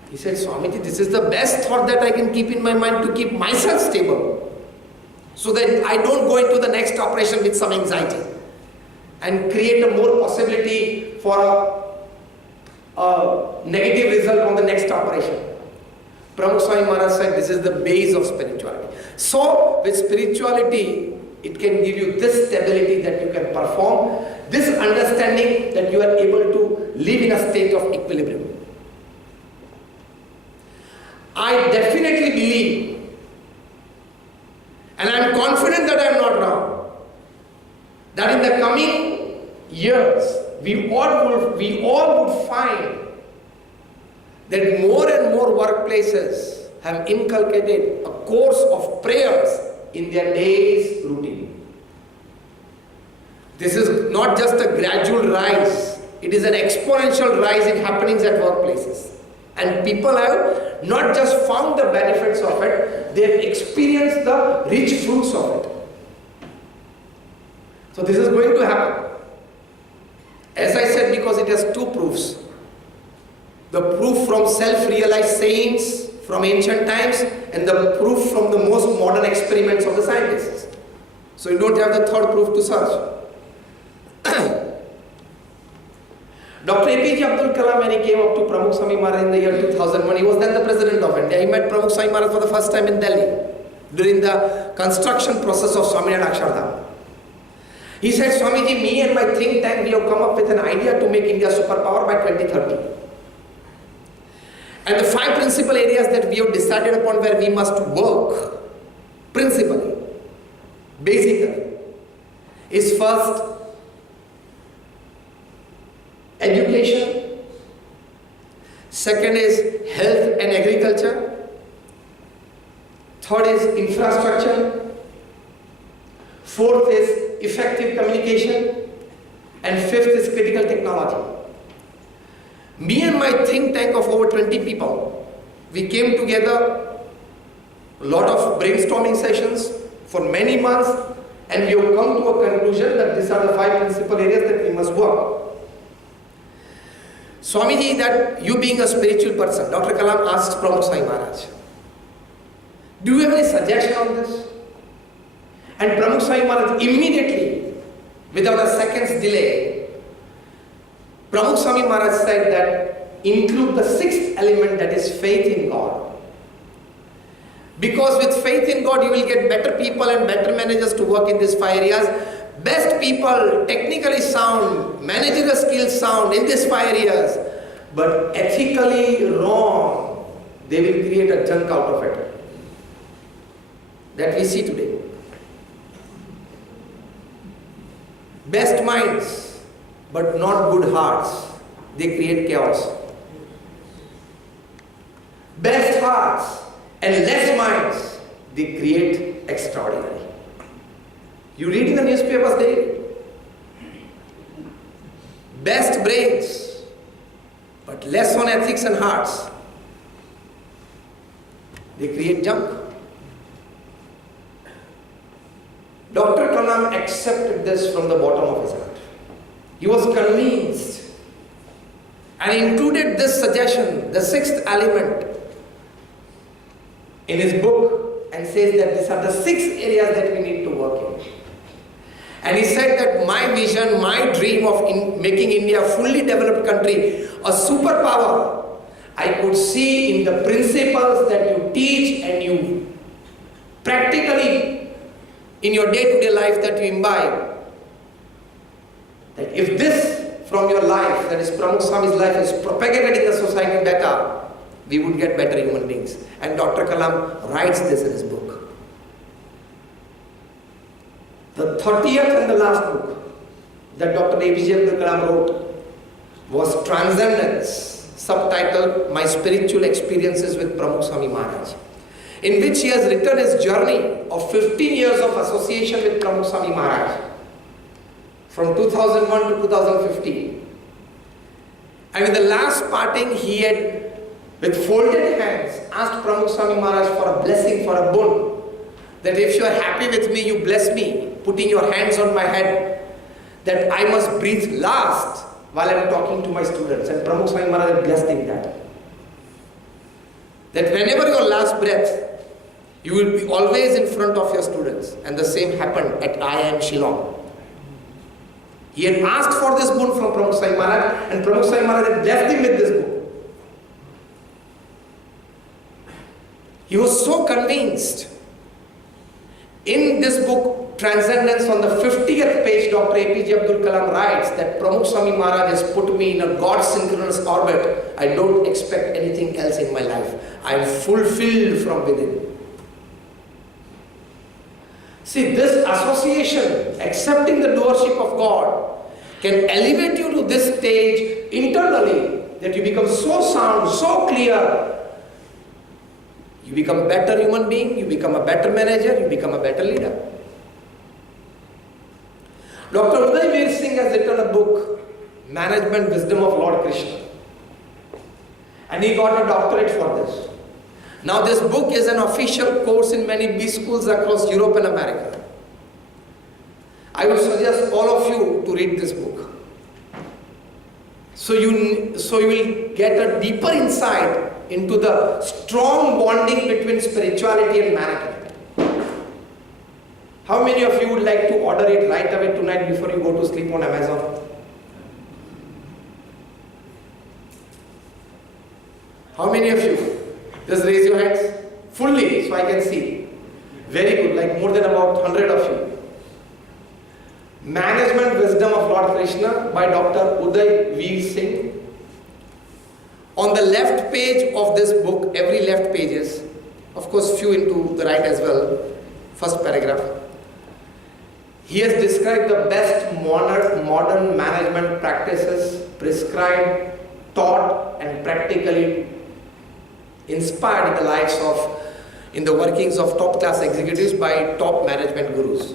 He said, Swamiji, this is the best thought that I can keep in my mind to keep myself stable, so that I don't go into the next operation with some anxiety and create a more possibility for a negative result on the next operation. Pramukh Swami Maharaj said this is the base of spirituality. So with spirituality, it can give you this stability that you can perform, this understanding that you are able to live in a state of equilibrium. I definitely believe, and I am confident that I am not wrong, that in the coming years, we all would find that more and more workplaces have inculcated a course of prayers in their day's routine. This is not just a gradual rise, it is an exponential rise in happenings at workplaces. And people have not just found the benefits of it, they have experienced the rich fruits of it. So this is going to happen. As I said, because it has two proofs. The proof from self-realized saints from ancient times, and the proof from the most modern experiments of the scientists. So you don't have the third proof to search. Dr. APJ Abdul Kalam, when he came up to Pramukh Swami Maharaj in the year 2001, he was then the president of India. He met Pramukh Swami Maharaj for the first time in Delhi during the construction process of Swaminarayan Akshardham. He said, Swamiji, me and my think tank, we have come up with an idea to make India superpower by 2030. And the 5 principal areas that we have decided upon where we must work, principally, basically, is first, education. Second is health and agriculture. Third is infrastructure. Fourth is effective communication. And fifth is critical technology. Me and my think tank of over 20 people, we came together, a lot of brainstorming sessions for many months, and we have come to a conclusion that these are the 5 principal areas that we must work. Swamiji, that you being a spiritual person, Dr. Kalam asked Pramukh Swami Maharaj, do you have any suggestion on this? And Pramukh Swami Maharaj immediately without a second's delay, Pramukh Swami Maharaj said that include the sixth element, that is faith in God. Because with faith in God, you will get better people and better managers to work in these 5 areas. Best people, technically sound, managerial skills sound in these 5 areas, but ethically wrong, they will create a junk out of it. That we see today. Best minds, but not good hearts, they create chaos. Best hearts and less minds, they create extraordinary. You read in the newspapers daily. Best brains, but less on ethics and hearts, they create junk. Dr. Kalam accepted this from the bottom of his heart. He was convinced and included this suggestion, the sixth element, in his book, and says that these are the 6 areas that we need to work in. And he said that my vision, my dream of making India a fully developed country, a superpower, I could see in the principles that you teach and you practically in your day-to-day life that you imbibe. That if this from your life, that is Pramukh Swami's life, is propagated in the society better, we would get better human beings. And Dr. Kalam writes this in his book. The 30th and the last book that Dr. APJ Abdul Kalam wrote was Transcendence, subtitled My Spiritual Experiences with Pramukh Swami Maharaj, in which he has written his journey of 15 years of association with Pramukh Swami Maharaj from 2001 to 2015. And in the last parting, he had, with folded hands, asked Pramukh Swami Maharaj for a blessing, for a boon, that if you are happy with me, you bless me, putting your hands on my head, that I must breathe last while I am talking to my students. And Pramukh Swami Maharaj had blessed him that whenever your last breath, you will be always in front of your students. And the same happened at IIM Shillong. He had asked for this boon from Pramukh Swami Maharaj, and Pramukh Swami Maharaj had blessed him with this boon. He was so convinced. In this book, Transcendence, on the 50th page, Dr. APJ Abdul Kalam writes that Pramukh Swami Maharaj has put me in a God-synchronous orbit. I don't expect anything else in my life. I am fulfilled from within. See, this association, accepting the doership of God, can elevate you to this stage internally that you become so sound, so clear. You become a better human being, you become a better manager, you become a better leader. Dr. Uday Veer Singh has written a book, Management Wisdom of Lord Krishna. And he got a doctorate for this. Now this book is an official course in many B schools across Europe and America. I would suggest all of you to read this book. So you will get a deeper insight into the strong bonding between spirituality and management. How many of you would like to order it right away tonight before you go to sleep on Amazon? How many of you? Just raise your hands fully so I can see. Very good, like more than about 100 of you. Management Wisdom of Lord Krishna by Dr. Uday Veer Singh. On the left page of this book, every left pages, of course few into the right as well, first paragraph, he has described the best modern management practices prescribed, taught and practically inspired in the lives of, in the workings of top class executives by top management gurus.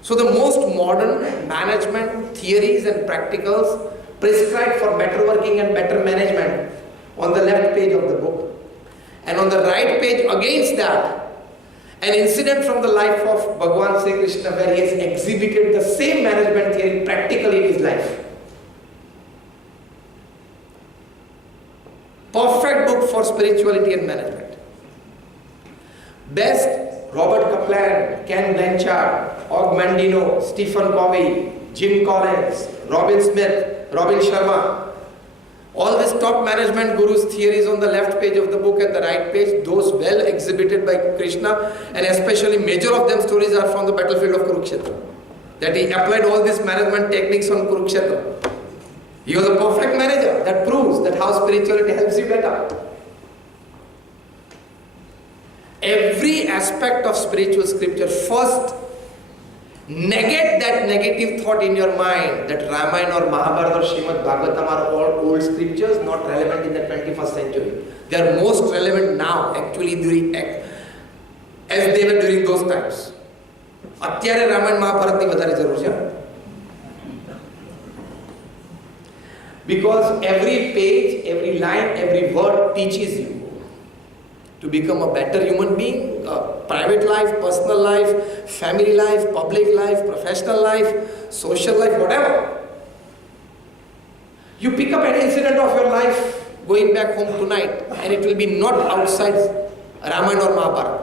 So the most modern management theories and practicals prescribed for better working and better management on the left page of the book. And on the right page against that, an incident from the life of Bhagwan Sri Krishna where he has exhibited the same management theory practically in his life. Perfect book for spirituality and management. Best, Robert Kaplan, Ken Blanchard, Og Mandino, Stephen Covey, Jim Collins, Robin Smith, Robin Sharma. All these top management gurus' theories on the left page of the book and the right page, those well exhibited by Krishna, and especially major of them stories are from the battlefield of Kurukshetra. That he applied all these management techniques on Kurukshetra. He was a perfect manager. That proves that how spirituality helps you better. Every aspect of spiritual scripture, first negate that negative thought in your mind that Ramayana or Mahabharata or Srimad Bhagavatam are all old scriptures, not relevant in the 21st century. They are most relevant now, actually, as they were during those times. અત્યારે રામાયણ મહાભારતની વધારે જરૂર છે. Because every page, every line, every word teaches you to become a better human being, private life, personal life, family life, public life, professional life, social life, whatever. You pick up an incident of your life going back home tonight and it will be not outside Ramayana or Mahabharata.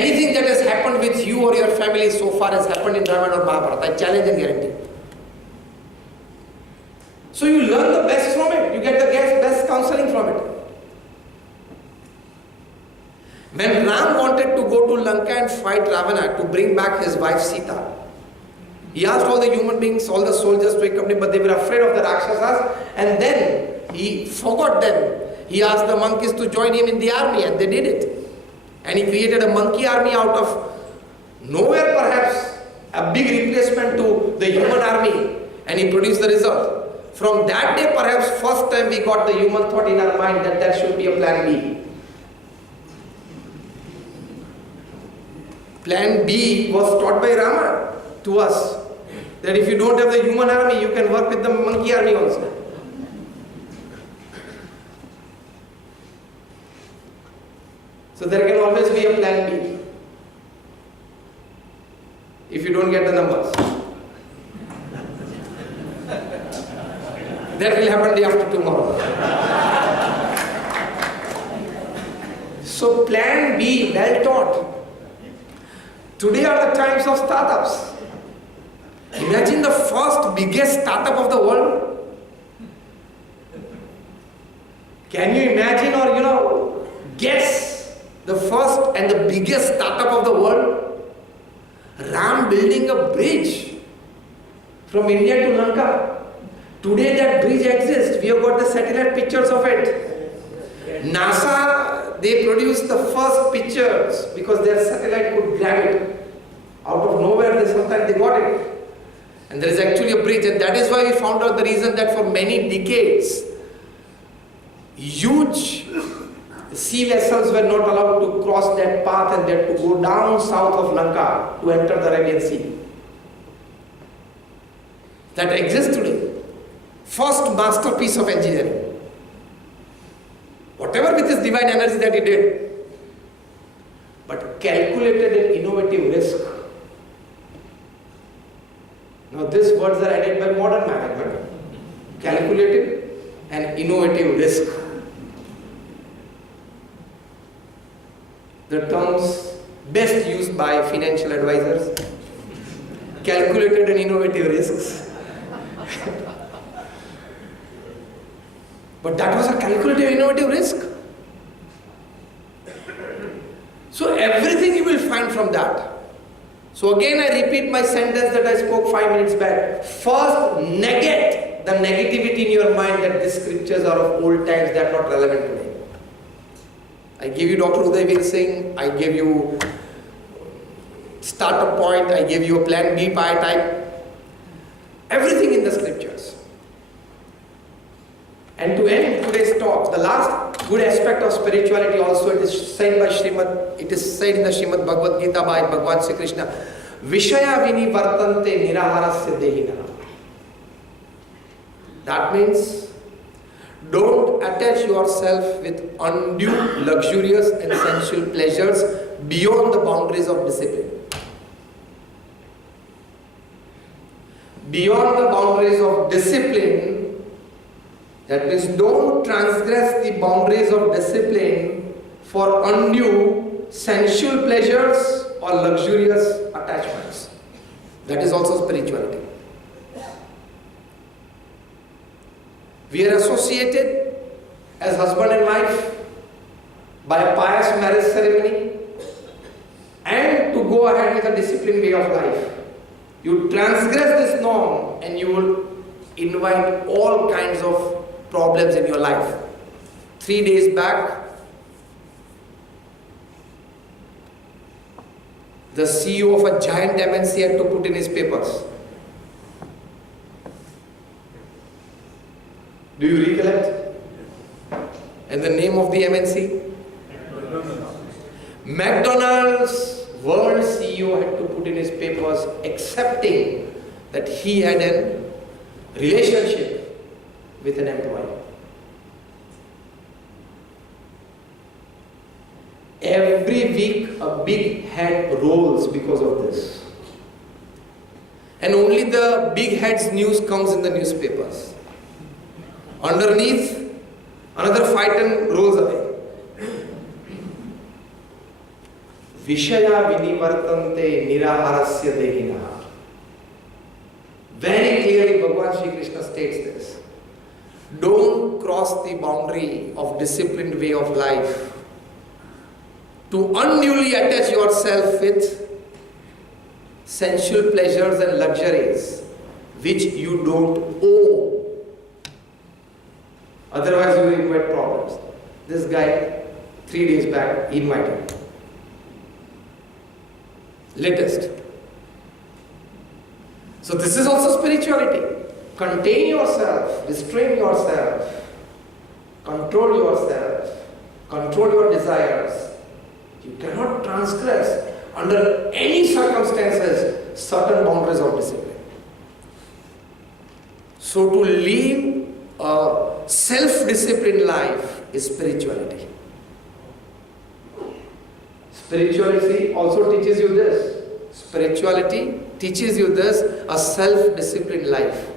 Anything that has happened with you or your family so far has happened in Ramayana or Mahabharata. I challenge and guarantee. So you learn the best from it. You get the best counseling from it. When Ram wanted to go to Lanka and fight Ravana to bring back his wife Sita, he asked all the human beings, all the soldiers to accompany, but they were afraid of the Rakshasas, and then he forgot them. He asked the monkeys to join him in the army, and they did it. And he created a monkey army out of nowhere, perhaps, a big replacement to the human army, and he produced the result. From that day, perhaps, first time we got the human thought in our mind that there should be a plan B. Plan B was taught by Rama to us, that if you don't have the human army, you can work with the monkey army also. So there can always be a plan B, if you don't get the numbers. That will happen day after tomorrow. So plan B, well taught. Today are the times of startups. Imagine the first biggest startup of the world. Can you imagine or guess the first and the biggest startup of the world? Ram building a bridge from India to Lanka. Today that bridge exists. We have got the satellite pictures of it. NASA, they produced the first pictures because their satellite could grab it. Out of nowhere, sometimes they got it. And there is actually a bridge, and that is why we found out the reason that for many decades, huge sea vessels were not allowed to cross that path and they had to go down south of Lanka to enter the Arabian Sea. That exists today. First masterpiece of engineering. Whatever with his divine energy that he did, but calculated and innovative risk. Now these words are added by modern management. Calculated and innovative risk. The terms best used by financial advisors. Calculated and innovative risks. But that was a calculative, innovative risk. So everything you will find from that. So again I repeat my sentence that I spoke 5 minutes back. First, negate the negativity in your mind that these scriptures are of old times, they are not relevant today. I gave you Dr. Uday Veer Singh, I gave you starter point, I gave you a plan B pie type. Everything in the scriptures. And to end today's talk, the last good aspect of spirituality also, it is said in the Srimad Bhagavad Gita by Bhagwan Sri Krishna, Vishaya vini vartante niraharasya dehina. That means, don't attach yourself with undue, luxurious and sensual pleasures beyond the boundaries of discipline. Beyond the boundaries of discipline, that means don't transgress the boundaries of discipline for undue sensual pleasures or luxurious attachments. That is also spirituality. We are associated as husband and wife by a pious marriage ceremony and to go ahead with a disciplined way of life. You transgress this norm and you will invite all kinds of problems in your life. 3 days back, the CEO of a giant MNC had to put in his papers. Do you recollect? And the name of the MNC? McDonald's world CEO had to put in his papers accepting that he had a relationship with an employee. Every week a big head rolls because of this. And only the big head's news comes in the newspapers. Underneath, another fighter rolls away. Vishaya vinivartante niraharasya dehina. Very clearly Bhagavan Shri Krishna states this. Don't cross the boundary of disciplined way of life to unduly attach yourself with sensual pleasures and luxuries which you don't own. Otherwise you will invite problems. This guy 3 days back invited. Latest. So this is also spirituality. Contain yourself, restrain yourself, control yourself, control your desires. You cannot transgress under any circumstances certain boundaries of discipline. So to live a self-disciplined life is spirituality. Spirituality also teaches you this. Spirituality teaches you this, a self-disciplined life.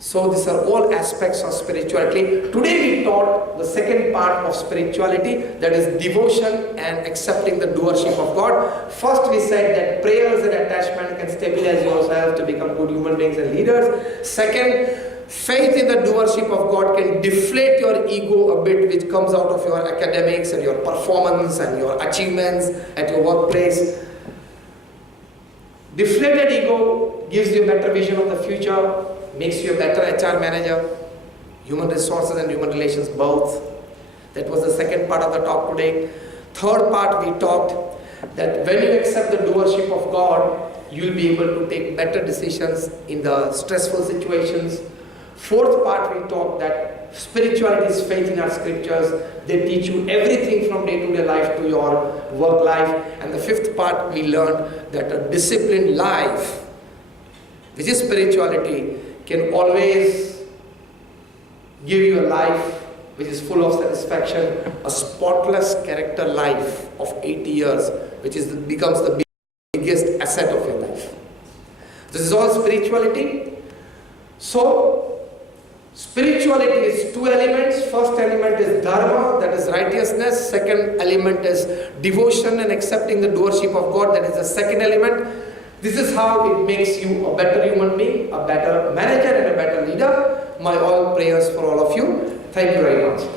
So these are all aspects of spirituality. Today we taught the second part of spirituality, that is devotion and accepting the doership of God. First we said that prayers and attachment can stabilize yourself to become good human beings and leaders. Second, faith in the doership of God can deflate your ego a bit, which comes out of your academics and your performance and your achievements at your workplace. Deflated ego gives you a better vision of the future, makes you a better HR manager, human resources and human relations both. That was the second part of the talk today. Third part we talked that when you accept the doership of God, you will be able to take better decisions in the stressful situations. Fourth part we talked that spirituality is faith in our scriptures. They teach you everything from day-to-day life to your work life. And the fifth part we learned that a disciplined life, which is spirituality, can always give you a life which is full of satisfaction, a spotless character life of 80 years, which becomes the biggest asset of your life. This is all spirituality. So, spirituality is two elements. First element is dharma, that is righteousness. Second element is devotion and accepting the doership of God, that is the second element. This is how it makes you a better human being, a better manager and a better leader. My all prayers for all of you. Thank you very much.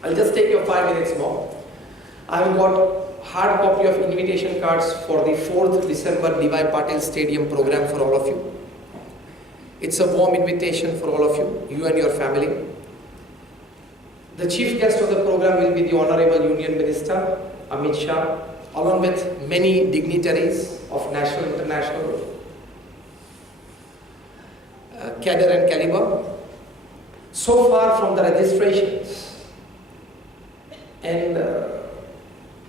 I'll just take your 5 minutes more. I've got hard copy of invitation cards for the 4th December D.Y. Patil Stadium program for all of you. It's a warm invitation for all of you and your family. The chief guest of the program will be the Honorable Union Minister, Amit Shah, along with many dignitaries of national, international cadre and caliber. So far from the registrations and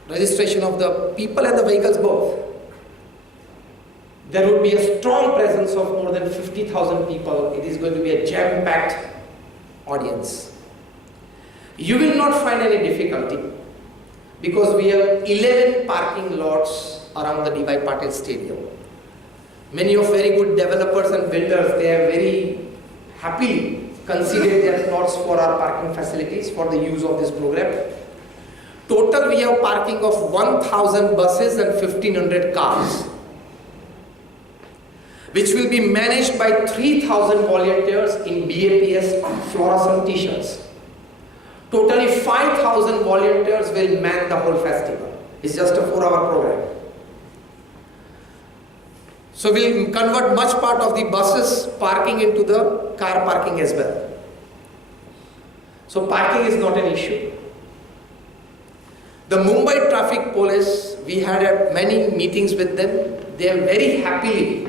registration of the people and the vehicles both, there would be a strong presence of more than 50,000 people. It is going to be a jam-packed audience. You will not find any difficulty because we have 11 parking lots around the D.Y. Patil Stadium. Many of very good developers and builders, they have very happily considered their plots for our parking facilities for the use of this program. Total we have parking of 1,000 buses and 1,500 cars, which will be managed by 3,000 volunteers in BAPS fluorescent t-shirts. Totally 5,000 volunteers will man the whole festival. It's just a 4-hour program. So we'll convert much part of the buses parking into the car parking as well. So parking is not an issue. The Mumbai Traffic Police, we had many meetings with them. They have very happily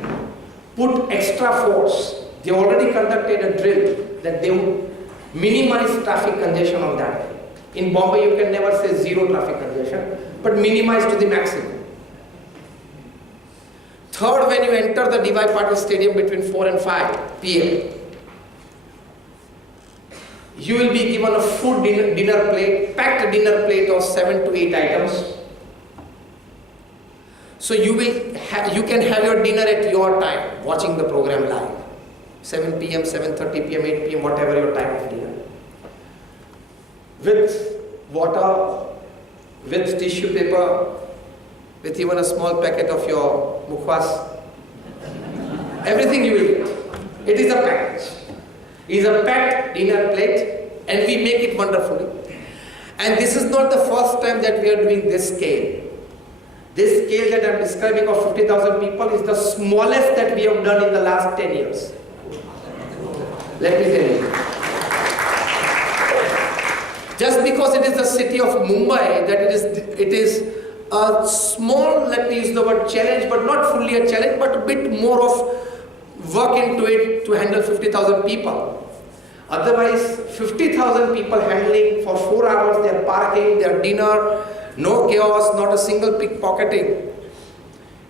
put extra force. They already conducted a drill that they would minimize traffic congestion on that day. In Bombay, you can never say zero traffic congestion, but minimize to the maximum. Third, when you enter the D.Y. Patil Stadium between 4 and 5 p.m., you will be given a full dinner plate, packed dinner plate of 7 to 8 items. So you can have your dinner at your time, watching the program live. 7 p.m., 7:30 p.m., 8 p.m., whatever your time of dinner. With water, with tissue paper, with even a small packet of your mukhwas. Everything you will get. It is a package. It is a packed dinner plate and we make it wonderfully. And this is not the first time that we are doing this scale. This scale that I am describing of 50,000 people is the smallest that we have done in the last 10 years. Let me tell you. Just because it is the city of Mumbai, that it is a small, let me use the word challenge, but not fully a challenge, but a bit more of work into it to handle 50,000 people. Otherwise, 50,000 people handling for 4 hours, their parking, their dinner, no chaos, not a single pickpocketing,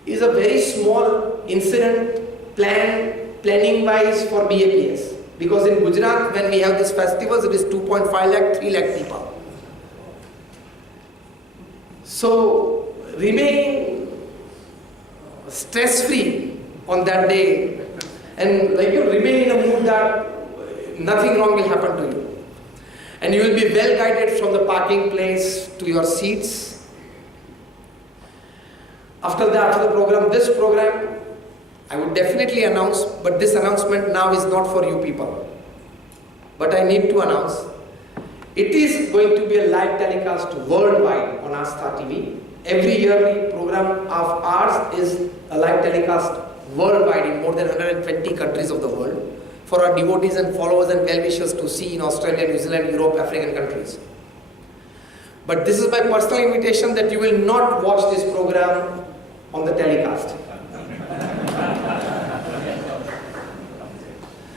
is a very small incident planning wise for BAPS. Because in Gujarat, when we have these festivals, it is 2.5 lakh, 3 lakh people. So, remain stress-free on that day and remain in a mood that nothing wrong will happen to you. And you will be well guided from the parking place to your seats. After the program, this program, I would definitely announce, but this announcement now is not for you people. But I need to announce, it is going to be a live telecast worldwide on Astha TV. Every yearly program of ours is a live telecast worldwide in more than 120 countries of the world for our devotees and followers and well-wishers to see in Australia, New Zealand, Europe, African countries. But this is my personal invitation that you will not watch this program on the telecast.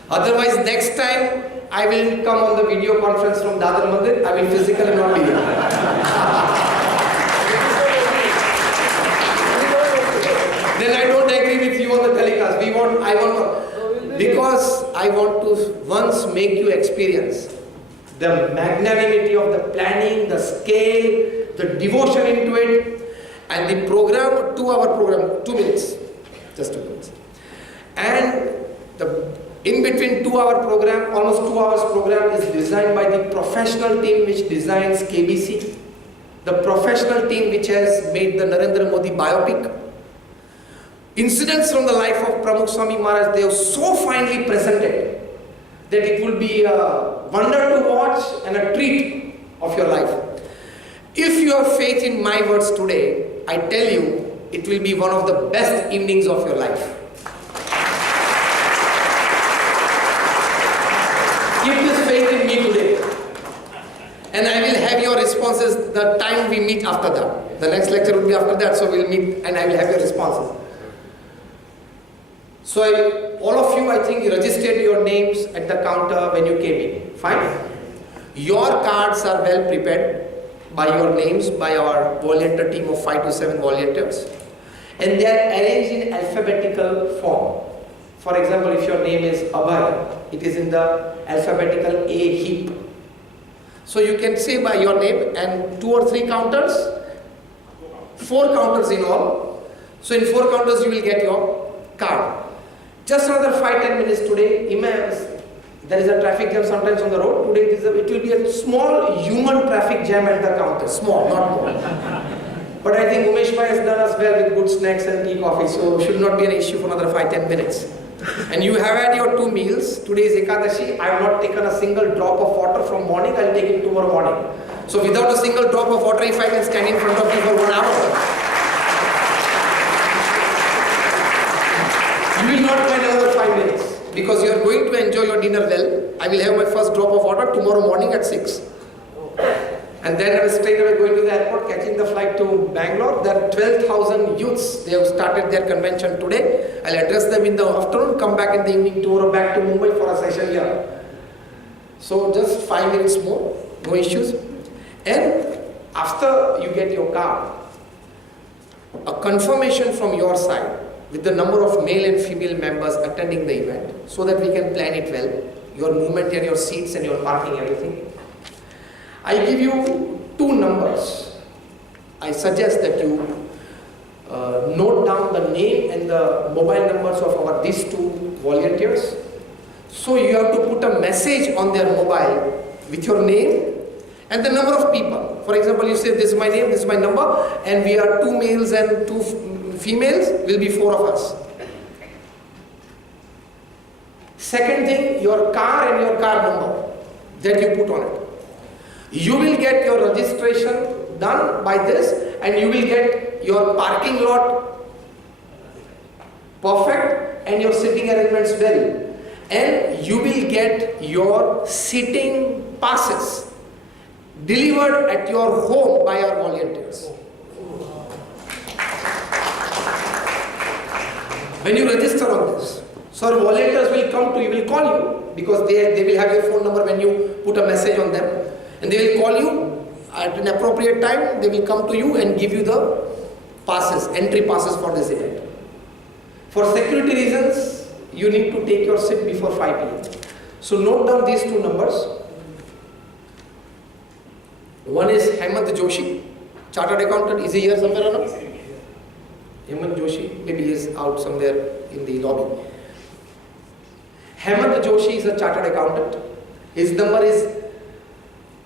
Otherwise, next time I will come on the video conference from Dadar Mandir. I will physically not be there. Then I don't agree with you on the telecast. Because I want to once make you experience the magnanimity of the planning, the scale, the devotion into it, and the program, 2-hour program, 2 minutes, just 2 minutes. And the in between 2-hour program, almost 2 hours program is designed by the professional team which designs KBC, the professional team which has made the Narendra Modi biopic. Incidents from the life of Pramukh Swami Maharaj, they have so finely presented that it will be a wonder to watch and a treat of your life. If you have faith in my words today, I tell you, it will be one of the best evenings of your life. Keep this faith in me today. And I will have your responses the time we meet after that. The next lecture will be after that, so we'll meet and I will have your responses. So all of you, I think, registered your names at the counter when you came in. Fine. Your cards are well prepared by your names, by our volunteer team of 5 to 7 volunteers. And they are arranged in alphabetical form. For example, if your name is Abhay, it is in the alphabetical A heap. So you can say by your name and 2 or 3 counters, 4 counters in all. So in 4 counters you will get your card. Just another 5-10 minutes today. There is a traffic jam sometimes on the road. Today it will be a small human traffic jam at the counter. Small, not more. But I think Umesh Bhai has done us well with good snacks and tea, coffee, so should not be an issue for another 5-10 minutes. And you have had your 2 meals. Today is Ekadashi. I have not taken a single drop of water from morning. I will take it tomorrow morning. So without a single drop of water, if I can stand in front of you for 1 hour, you will not find another 5 minutes. Because you are going to enjoy your dinner well. I will have my first drop of water tomorrow morning at 6. And then I was straight away going to the airport, catching the flight to Bangalore. There are 12,000 youths. They have started their convention today. I'll address them in the afternoon, come back in the evening, tomorrow back to Mumbai for a session here. So just 5 minutes more, no issues. And after you get your card, a confirmation from your side with the number of male and female members attending the event, so that we can plan it well, your movement and your seats and your parking, everything. I give you 2 numbers. I suggest that you note down the name and the mobile numbers of these 2 volunteers. So you have to put a message on their mobile with your name and the number of people. For example, you say this is my name, this is my number, and we are 2 males and 2 females, will be 4 of us. Second thing, your car and your car number that you put on it. You will get your registration done by this, and you will get your parking lot perfect and your sitting arrangements well. And you will get your sitting passes delivered at your home by our volunteers. When you register on this, so our volunteers will come to you, will call you, because they will have your phone number when you put a message on them. And they will call you at an appropriate time. They will come to you and give you the passes, entry passes for this event. For security reasons, you need to take your seat before 5 p.m. So note down these 2 numbers. One is Hemant Joshi, Chartered Accountant. Is he here somewhere or not? Hemant Joshi, maybe he is out somewhere in the lobby. Hemant Joshi is a Chartered Accountant. His number is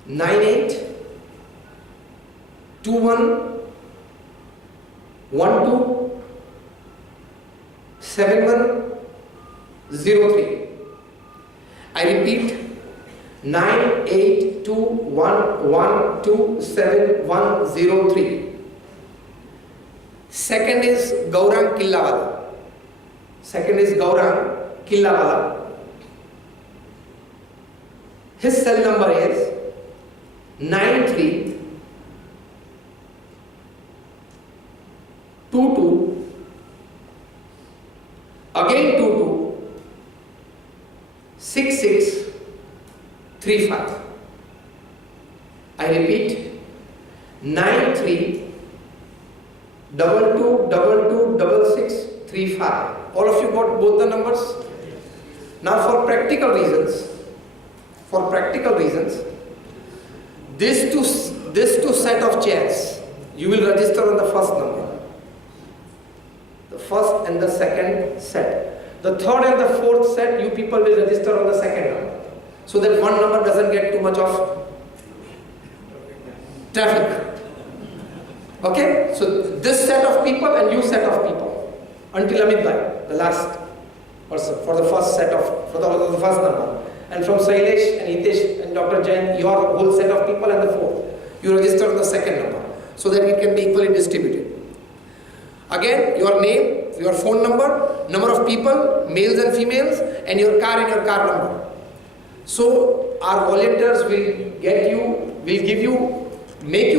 9821127103. I repeat, 9821127103. Second is Gaurang Killawala. His cell number is 9322 again 22 6635. I repeat, 9322226635. All of you got both the numbers? Now for practical reasons, these two set of chairs, you will register on the first number. The first and the second set. The third and the fourth set, you people will register on the second number. So that one number doesn't get too much of traffic. Okay? So this set of people and you set of people. Until Amit Bhai, the last person, for the first number. And from Sailesh and Hitesh and Dr. Jain, your whole set of people and the fourth. You register on the second number, so that it can be equally distributed. Again, your name, your phone number, number of people, males and females, and your car number. So our volunteers will make you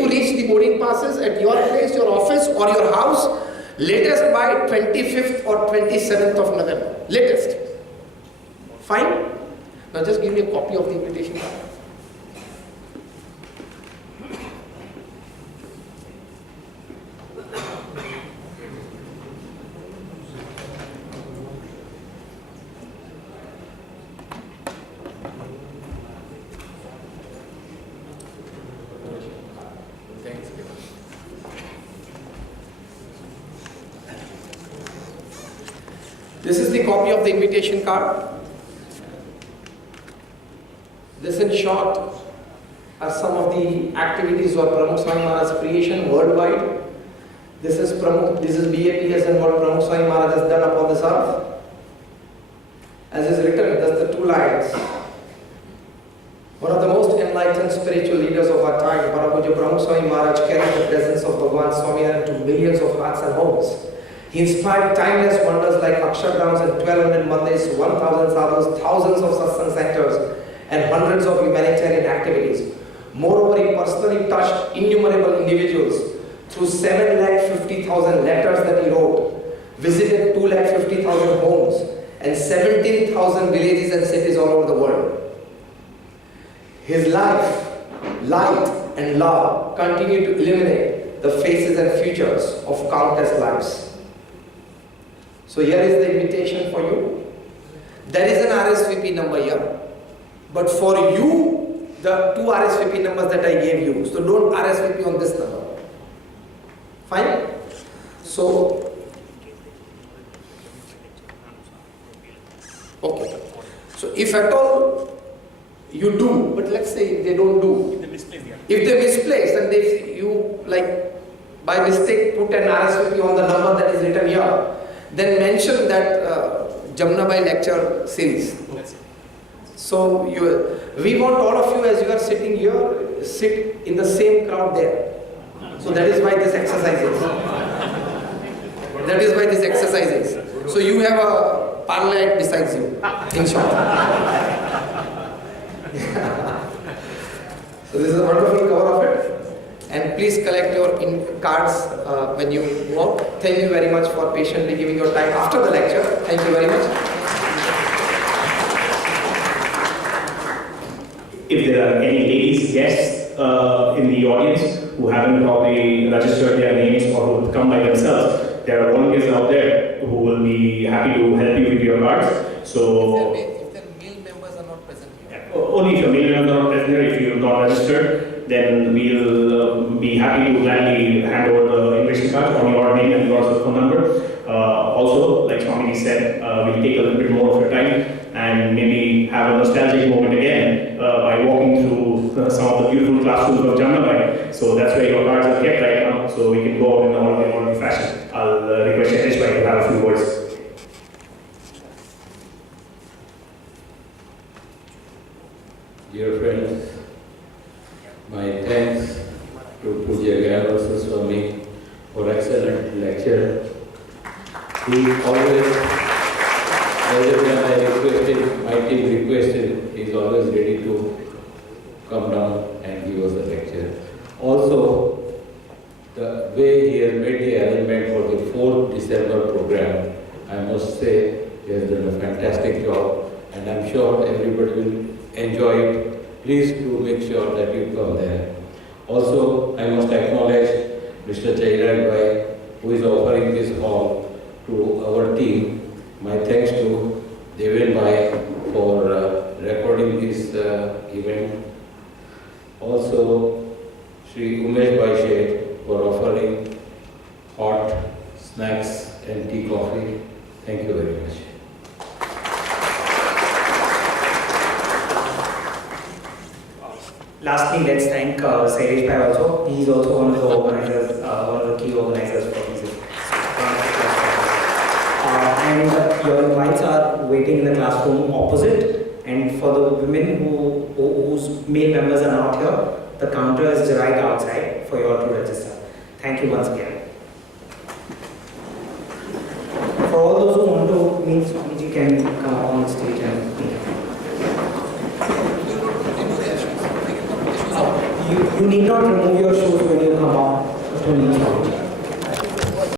reach the boarding passes at your place, your office or your house, latest by 25th or 27th of November. Latest. Fine? Now just give me a copy of the invitation card. This is the copy of the invitation card. This in short are some of the activities of Pramukh Swami Maharaj's creation worldwide. This is BAPS and what Pramukh Swami Maharaj has done upon this earth. As is written, that's the two lines. One of the most enlightened spiritual leaders of our time, Parapuja Pramukh Swami Maharaj, carried the presence of Bhagwan Swaminarayan to millions of hearts and homes. He inspired timeless wonders like Akshardhams and 1200 mandirs, 1000 sadhus, thousands of satsang centers, and hundreds of humanitarian activities. Moreover, he personally touched innumerable individuals through 750,000 letters that he wrote, visited 250,000 homes, and 17,000 villages and cities all over the world. His life, light, and love continue to illuminate the faces and futures of countless lives. So here is the invitation for you. There is an RSVP number here, but for you, the two RSVP numbers that I gave you, so don't RSVP on this number. Fine? So, okay. So if at all you do, but let's say they don't do. If they misplace and you like by mistake put an RSVP on the number that is written here, then mention that Jamnabai lecture series. So we want all of you, as you are sitting here, sit in the same crowd there. So that is why this exercise is. That is why this exercise is. So you have a parliament besides you, in short. So this is a wonderful cover of it. And please collect your cards when you move out. Thank you very much for patiently giving your time after the lecture. Thank you very much. If there are any ladies, guests in the audience who haven't probably registered their names or who would come by themselves, there are volunteers out there who will be happy to help you with your cards. So, if the male members are not present here. Only if your male members are not present here, if you have not registered, then we'll be happy to gladly hand over the invitation card on your name and your phone number. Also, like Swami said, we'll take a little bit more of your time and maybe have a nostalgic moment again by walking through some of the beautiful classrooms of Jamnabai. So that's where your cards are kept right now, so we can go out in an orderly fashion. I'll request Yatish to have a few words. Dear friends, my thanks to Puja Gnanvatsal Swami for excellent lecture. He always, every time I requested, my team requested, he is always ready to come down and give us a lecture. Also, the way he has made the arrangement for the 4th December program, I must say he has done a fantastic job, and I'm sure everybody will enjoy it. Please do make sure that you come there. Also, I must acknowledge Mr. Chairaj Bhai, who is offering this hall to our team. My thanks to Devin Bhai for recording this event. Also, Sri Umesh Bhai Sheth for offering hot snacks and tea coffee. Thank you very much. Lastly, let's thank Sailesh Bhai also. He is also one of the organizers, one of the key organizers for this. And your invites are waiting in the classroom opposite. And for the women whose male members are not here, the counter is right outside for you all to register. Thank you once again. For all those who want to meet Swamiji, can come up on the stage and meet. You need not remove your shoes when you come out.